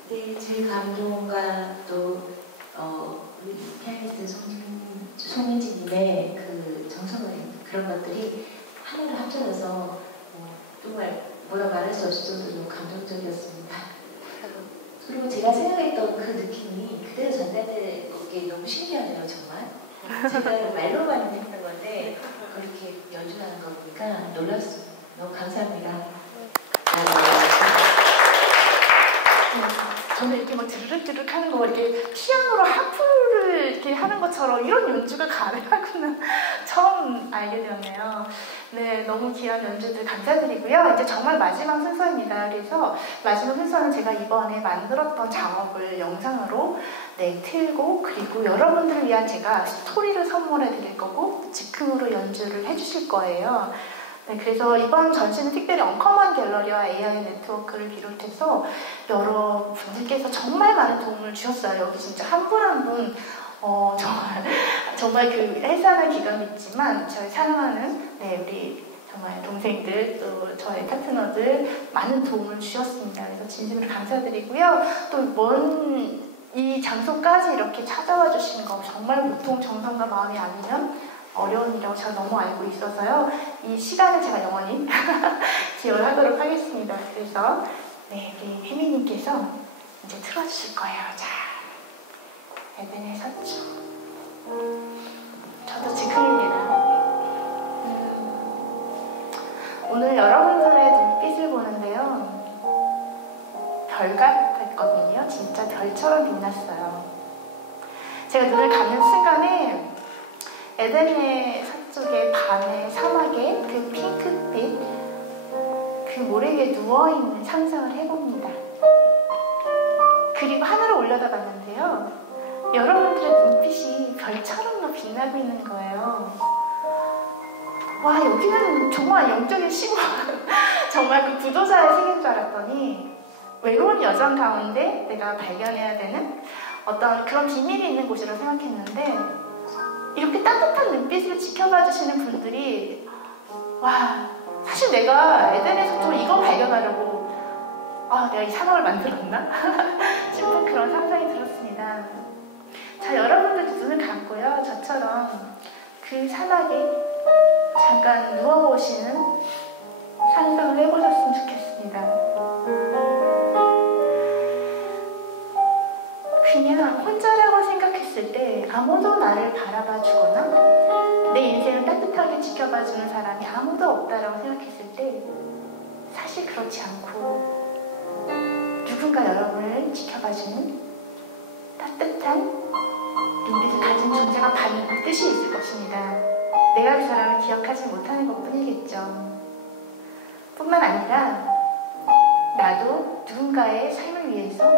네, 제 감동과 또 우리 피아니스트 송민지님의 그 정성을 그런 것들이 하나로 합쳐져서 정말 뭐라 말할 수 없을 정도로 감동적이었습니다. 그리고 제가 생각했던 그 느낌이 그대로 전달되는 게 너무 신기하네요, 정말. 제가 말로만 했던 건데 그렇게 연주하는 거 보니까 놀랐습니다. 너무 감사합니다. 저는 이렇게 막 드르륵드르륵 하는 거 이렇게 피아노로 하프를 이렇게 하는 것처럼 이런 연주가 가능하구나 처음 알게 되었네요. 네, 너무 귀한 연주들 감사드리고요. 이제 정말 마지막 순서입니다. 그래서 마지막 순서는 제가 이번에 만들었던 작업을 영상으로 틀고 그리고 여러분들을 위한 제가 스토리를 선물해 드릴 거고 즉흥으로 연주를 해주실 거예요. 네, 그래서 이번 전시는 특별히 언커먼 갤러리와 AI 네트워크를 비롯해서 여러분들께서 정말 많은 도움을 주셨어요. 여기 진짜 한 분 한 분 정말 그 해산한 기감이 있지만 저희 사랑하는 우리 정말 동생들 또 저의 파트너들 많은 도움을 주셨습니다. 그래서 진심으로 감사드리고요. 또 먼 이 장소까지 이렇게 찾아와 주시는 거 정말 보통 정성과 마음이 아니면 어려운 일이라고 제가 너무 알고 있어서요. 이 시간을 제가 영원히 기여하도록 하겠습니다. 그래서 네, 우리 혜미님께서 이제 틀어주실 거예요. 자, 에덴의 서쪽. 저도 즉흥입니다. 오늘 여러분들의 눈빛을 보는데요. 별 같았거든요. 진짜 별처럼 빛났어요. 제가 눈을 감는 순간에 에덴의 서쪽의 밤의 사막에 그 핑크빛 그 모래 위에 누워있는 상상을 해봅니다. 그리고 하늘을 올려다봤는데요. 여러분들의 눈빛이 별처럼 빛나고 있는 거예요. 와, 여기는 정말 영적인 시골 정말 그 구도자의 세계인 줄 알았더니 외로운 여정 가운데 내가 발견해야 되는 어떤 그런 비밀이 있는 곳이라고 생각했는데 이렇게 따뜻한 눈빛으로 지켜봐 주시는 분들이 와, 사실 내가 에덴의 서쪽을 이거 발견하려고 내가 이 사막을 만들었나? 싶은 그런 상상이 들었습니다. 자, 여러분들 눈을 감고요. 저처럼 그 사막에 잠깐 누워보시는 상상을 해보셨으면 좋겠습니다. 그냥 혼자라고 생각했을 때 아무도 나를 바라봐 주거나 내 인생을 따뜻하게 지켜봐주는 사람이 아무도 없다라고 생각했을 때 사실 그렇지 않고 누군가 여러분을 지켜봐주는 따뜻한 눈빛을 가진 존재가 반드시 있을 것입니다. 내가 그 사람을 기억하지 못하는 것뿐이겠죠. 뿐만 아니라 나도 누군가의 삶을 위해서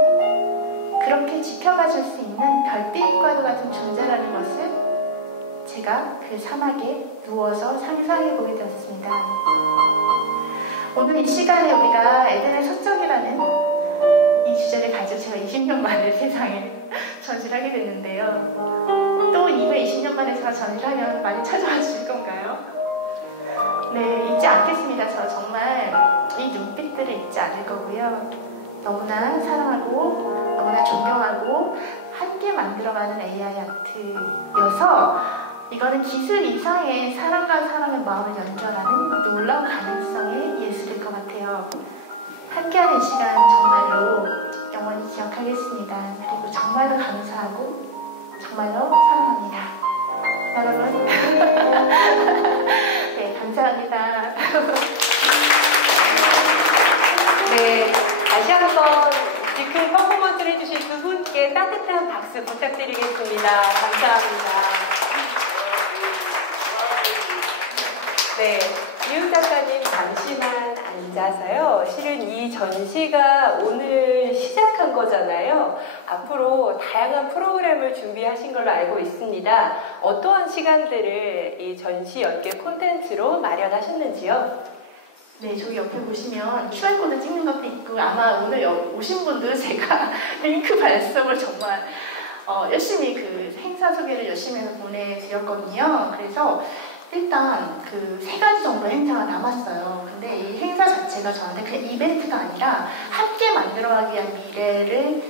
그렇게 지켜봐줄 수 있는 별빛과도 같은 존재라는 것을 제가 그 사막에 누워서 상상해보게 되었습니다. 오늘 이 시간에 우리가 에덴의 서쪽이라는 이 주제를 가지고 제가 20년 만에 세상에 전시를 하게 됐는데요. 또 이후에 20년 만에 제가 전시를 하면 많이 찾아와 주실 건가요? 네, 잊지 않겠습니다. 저 정말 이 눈빛들을 잊지 않을 거고요. 너무나 사랑하고 너무나 존경하고 함께 만들어가는 AI 아트여서 이거는 기술 이상의 사람과 사람의 마음을 연결하는 놀라운 가능성의 예술일 것 같아요. 함께하는 시간 정말로 영원히 기억하겠습니다. 그리고 정말로 감사하고 정말로 사랑합니다. 여러분 네, 감사합니다. 네, 다시 한번 즉흥 퍼포먼스를 해주신 두 분께 따뜻한 박수 부탁드리겠습니다. 감사합니다. 네, 이윤 작가님 잠시만 앉아서요. 실은 이 전시가 오늘 시작한 거잖아요. 앞으로 다양한 프로그램을 준비하신 걸로 알고 있습니다. 어떠한 시간들을 이 전시 연계 콘텐츠로 마련하셨는지요? 네, 저기 옆에 보시면 QR코드 찍는 것도 있고 아마 오늘 오신 분들은 제가 링크 발송을 정말 열심히 그 행사 소개를 열심히 해서 보내드렸거든요. 그래서 일단 그 3가지 정도 행사가 남았어요. 근데 이 행사 자체가 저한테 그냥 이벤트가 아니라 함께 만들어가기 위한 미래를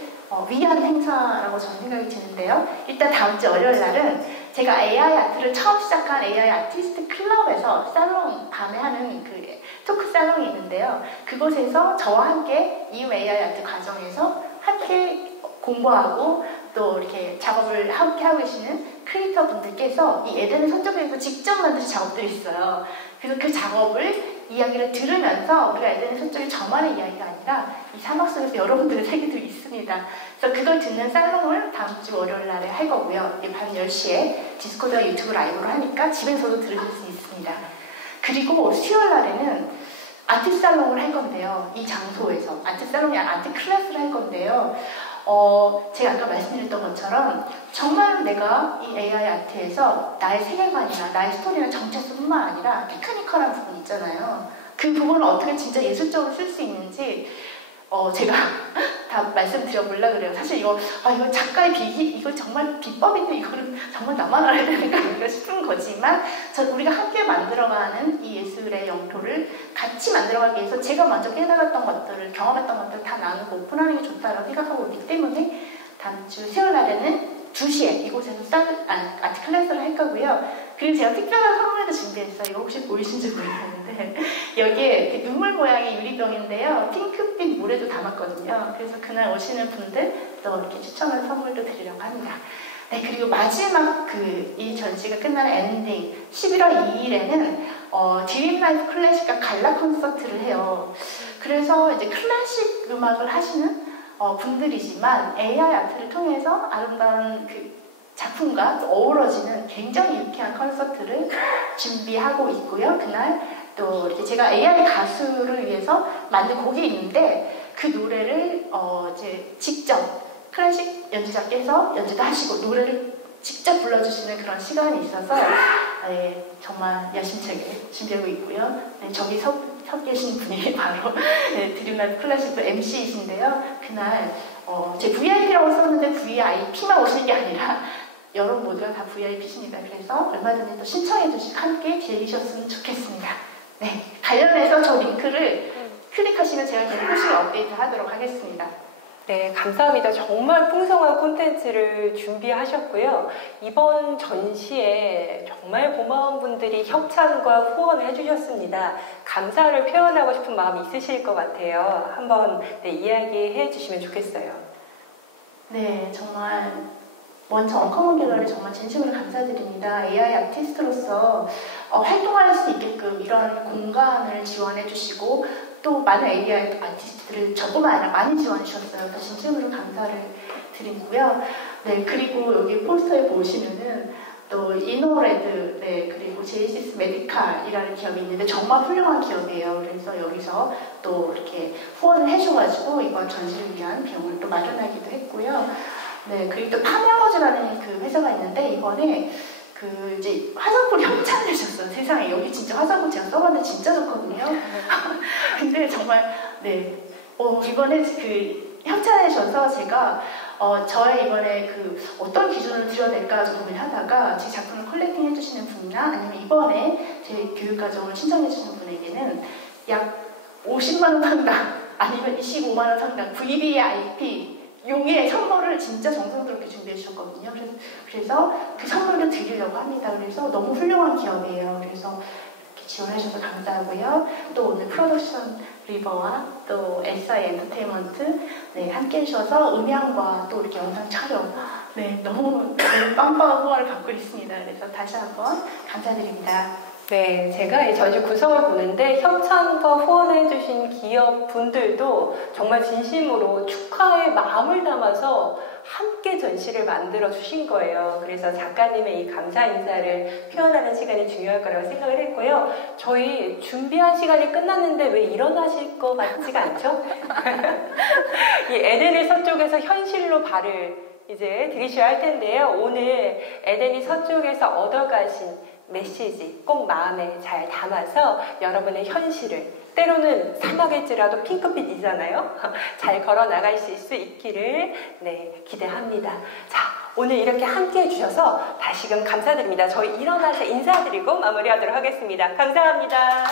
위한 행사라고 저는 생각이 드는데요. 일단 다음 주 월요일 날은 제가 AI 아트를 처음 시작한 AI 아티스트 클럽에서 살롱 밤에 하는 그 토크 살롱이 있는데요. 그곳에서 저와 함께 이음 AI 아트 과정에서 함께 공부하고 또 이렇게 작업을 함께 하고 계시는 크리에이터 분들께서 이 에덴의 서쪽에서 직접 만드신 작업들이 있어요. 그래서 그 작업을 이야기를 들으면서 우리가 에덴의 서쪽이 저만의 이야기가 아니라 이 사막 속에서 여러분들의 세계들이 있습니다. 그래서 그걸 듣는 살롱을 다음 주 월요일 날에 할 거고요. 밤 10시에 디스코드와 유튜브 라이브로 하니까 집에서도 들으실 수 있습니다. 그리고 수요일 날에는 아트 살롱을 할 건데요. 이 장소에서 아트 살롱이 아트 클래스를 할 건데요. 제가 아까 말씀드렸던 것처럼 정말 내가 이 AI 아트에서 나의 세계관이나 나의 스토리나 정체성뿐만 아니라 테크니컬한 부분 있잖아요. 그 부분을 어떻게 진짜 예술적으로 쓸 수 있는지 제가 다 말씀드려보려고 그래요. 사실 이거 작가의 이거 정말 비법인데 이거는 정말 나만 알아야 되는 거 아닌가 싶은 거지만 우리가 함께 만들어가는 이 예술의 영토를 같이 만들어가기 위해서 제가 먼저 깨달았던 것들을 경험했던 것들을 다 나누고 오픈하는 게 좋다라고 생각하고 있기 때문에 다음 주 수요일 날에는 2시에 이곳에서 아트 클래스를 할 거고요. 그리고 제가 특별한 선물도 준비했어요. 이거 혹시 보이신지 모르겠는데 여기에 눈물 모양의 유리병인데요. 핑크빛 모래도 담았거든요. 그래서 그날 오시는 분들 또 이렇게 추첨한 선물도 드리려고 합니다. 네, 그리고 마지막 이 전시가 끝나는 엔딩 11월 2일에는 드림 라이프 클래식과 갈라 콘서트를 해요. 그래서 이제 클래식 음악을 하시는 분들이지만 AI 아트를 통해서 아름다운 작품과 어우러지는 굉장히 유쾌한 콘서트를 준비하고 있고요. 그날 또 이렇게 제가 AI 가수를 위해서 만든 곡이 있는데 그 노래를 이제 직접 클래식 연주자께서 연주도 하시고 노래를 직접 불러주시는 그런 시간이 있어서 네, 정말 야심차게 준비하고 있고요. 네, 저기 서 계신 분이 바로 네, 드림라이프 클래식도 MC이신데요. 그날 제 VIP라고 썼는데 VIP만 오시는 게 아니라 여러분 모두가 다 VIP십니다. 그래서 얼마든지 또 신청해 주시고 함께 즐기셨으면 좋겠습니다. 네, 관련해서 저 링크를 클릭하시면 제가 클래식 업데이트 하도록 하겠습니다. 네, 감사합니다. 정말 풍성한 콘텐츠를 준비하셨고요. 이번 전시에 정말 고마운 분들이 협찬과 후원을 해주셨습니다. 감사를 표현하고 싶은 마음이 있으실 것 같아요. 한번 이야기해 주시면 좋겠어요. 네, 정말 먼저 언커먼 갤러리 정말 진심으로 감사드립니다. AI 아티스트로서 활동할 수 있게끔 이런 공간을 지원해 주시고 또 많은 AI 아티스트들을 저뿐만 아니라 많이 지원해 주셨어요. 진심으로 감사를 드리고요. 네, 그리고 여기 포스터에 보시면은 또 이노레드, 네, 그리고 제이시스 메디칼이라는 기업이 있는데 정말 훌륭한 기업이에요. 그래서 여기서 또 이렇게 후원을 해줘가지고 이번 전시를 위한 비용을 또 마련하기도 했고요. 네, 그리고 또 파메어즈라는 그 회사가 있는데 이번에 이제 화장품 협찬을 해줬어요. 세상에 여기 진짜 화장품 제가 써봤는데 진짜 좋거든요. 근데 정말 네, 이번에 협찬해줘서 제가 저의 이번에 어떤 기준을 드려야 될까 좀 고민하다가 제 작품을 컬렉팅 해주시는 분이나 아니면 이번에 제 교육과정을 신청해주시는 분에게는 약 50만원 상당 아니면 25만원 상당 VVIP 용의 선물을 진짜 정성스럽게 준비해 주셨거든요. 그래서 그 선물도 드리려고 합니다. 그래서 너무 훌륭한 기업이에요. 그래서 이렇게 지원해 주셔서 감사하고요. 또 오늘 프로덕션 리버와 또 SI 엔터테인먼트 네, 함께 해주셔서 음향과 또 이렇게 영상 촬영 네, 너무 빵빵한 후원을 받고 있습니다. 그래서 다시 한번 감사드립니다. 네, 제가 이 전시 구성을 보는데 협찬과 후원해주신 기업 분들도 정말 진심으로 축하의 마음을 담아서 함께 전시를 만들어 주신 거예요. 그래서 작가님의 이 감사 인사를 표현하는 시간이 중요할 거라고 생각을 했고요. 저희 준비한 시간이 끝났는데 왜 일어나실 것 같지가 않죠? 이 에덴의 서쪽에서 현실로 발을 이제 들이셔야 할 텐데요. 오늘 에덴이 서쪽에서 얻어가신 메시지 꼭 마음에 잘 담아서 여러분의 현실을 때로는 사막일지라도 핑크빛이잖아요. 잘 걸어 나가실 수 있기를 네, 기대합니다. 자, 오늘 이렇게 함께 해주셔서 다시금 감사드립니다. 저희 일어나서 인사드리고 마무리하도록 하겠습니다. 감사합니다.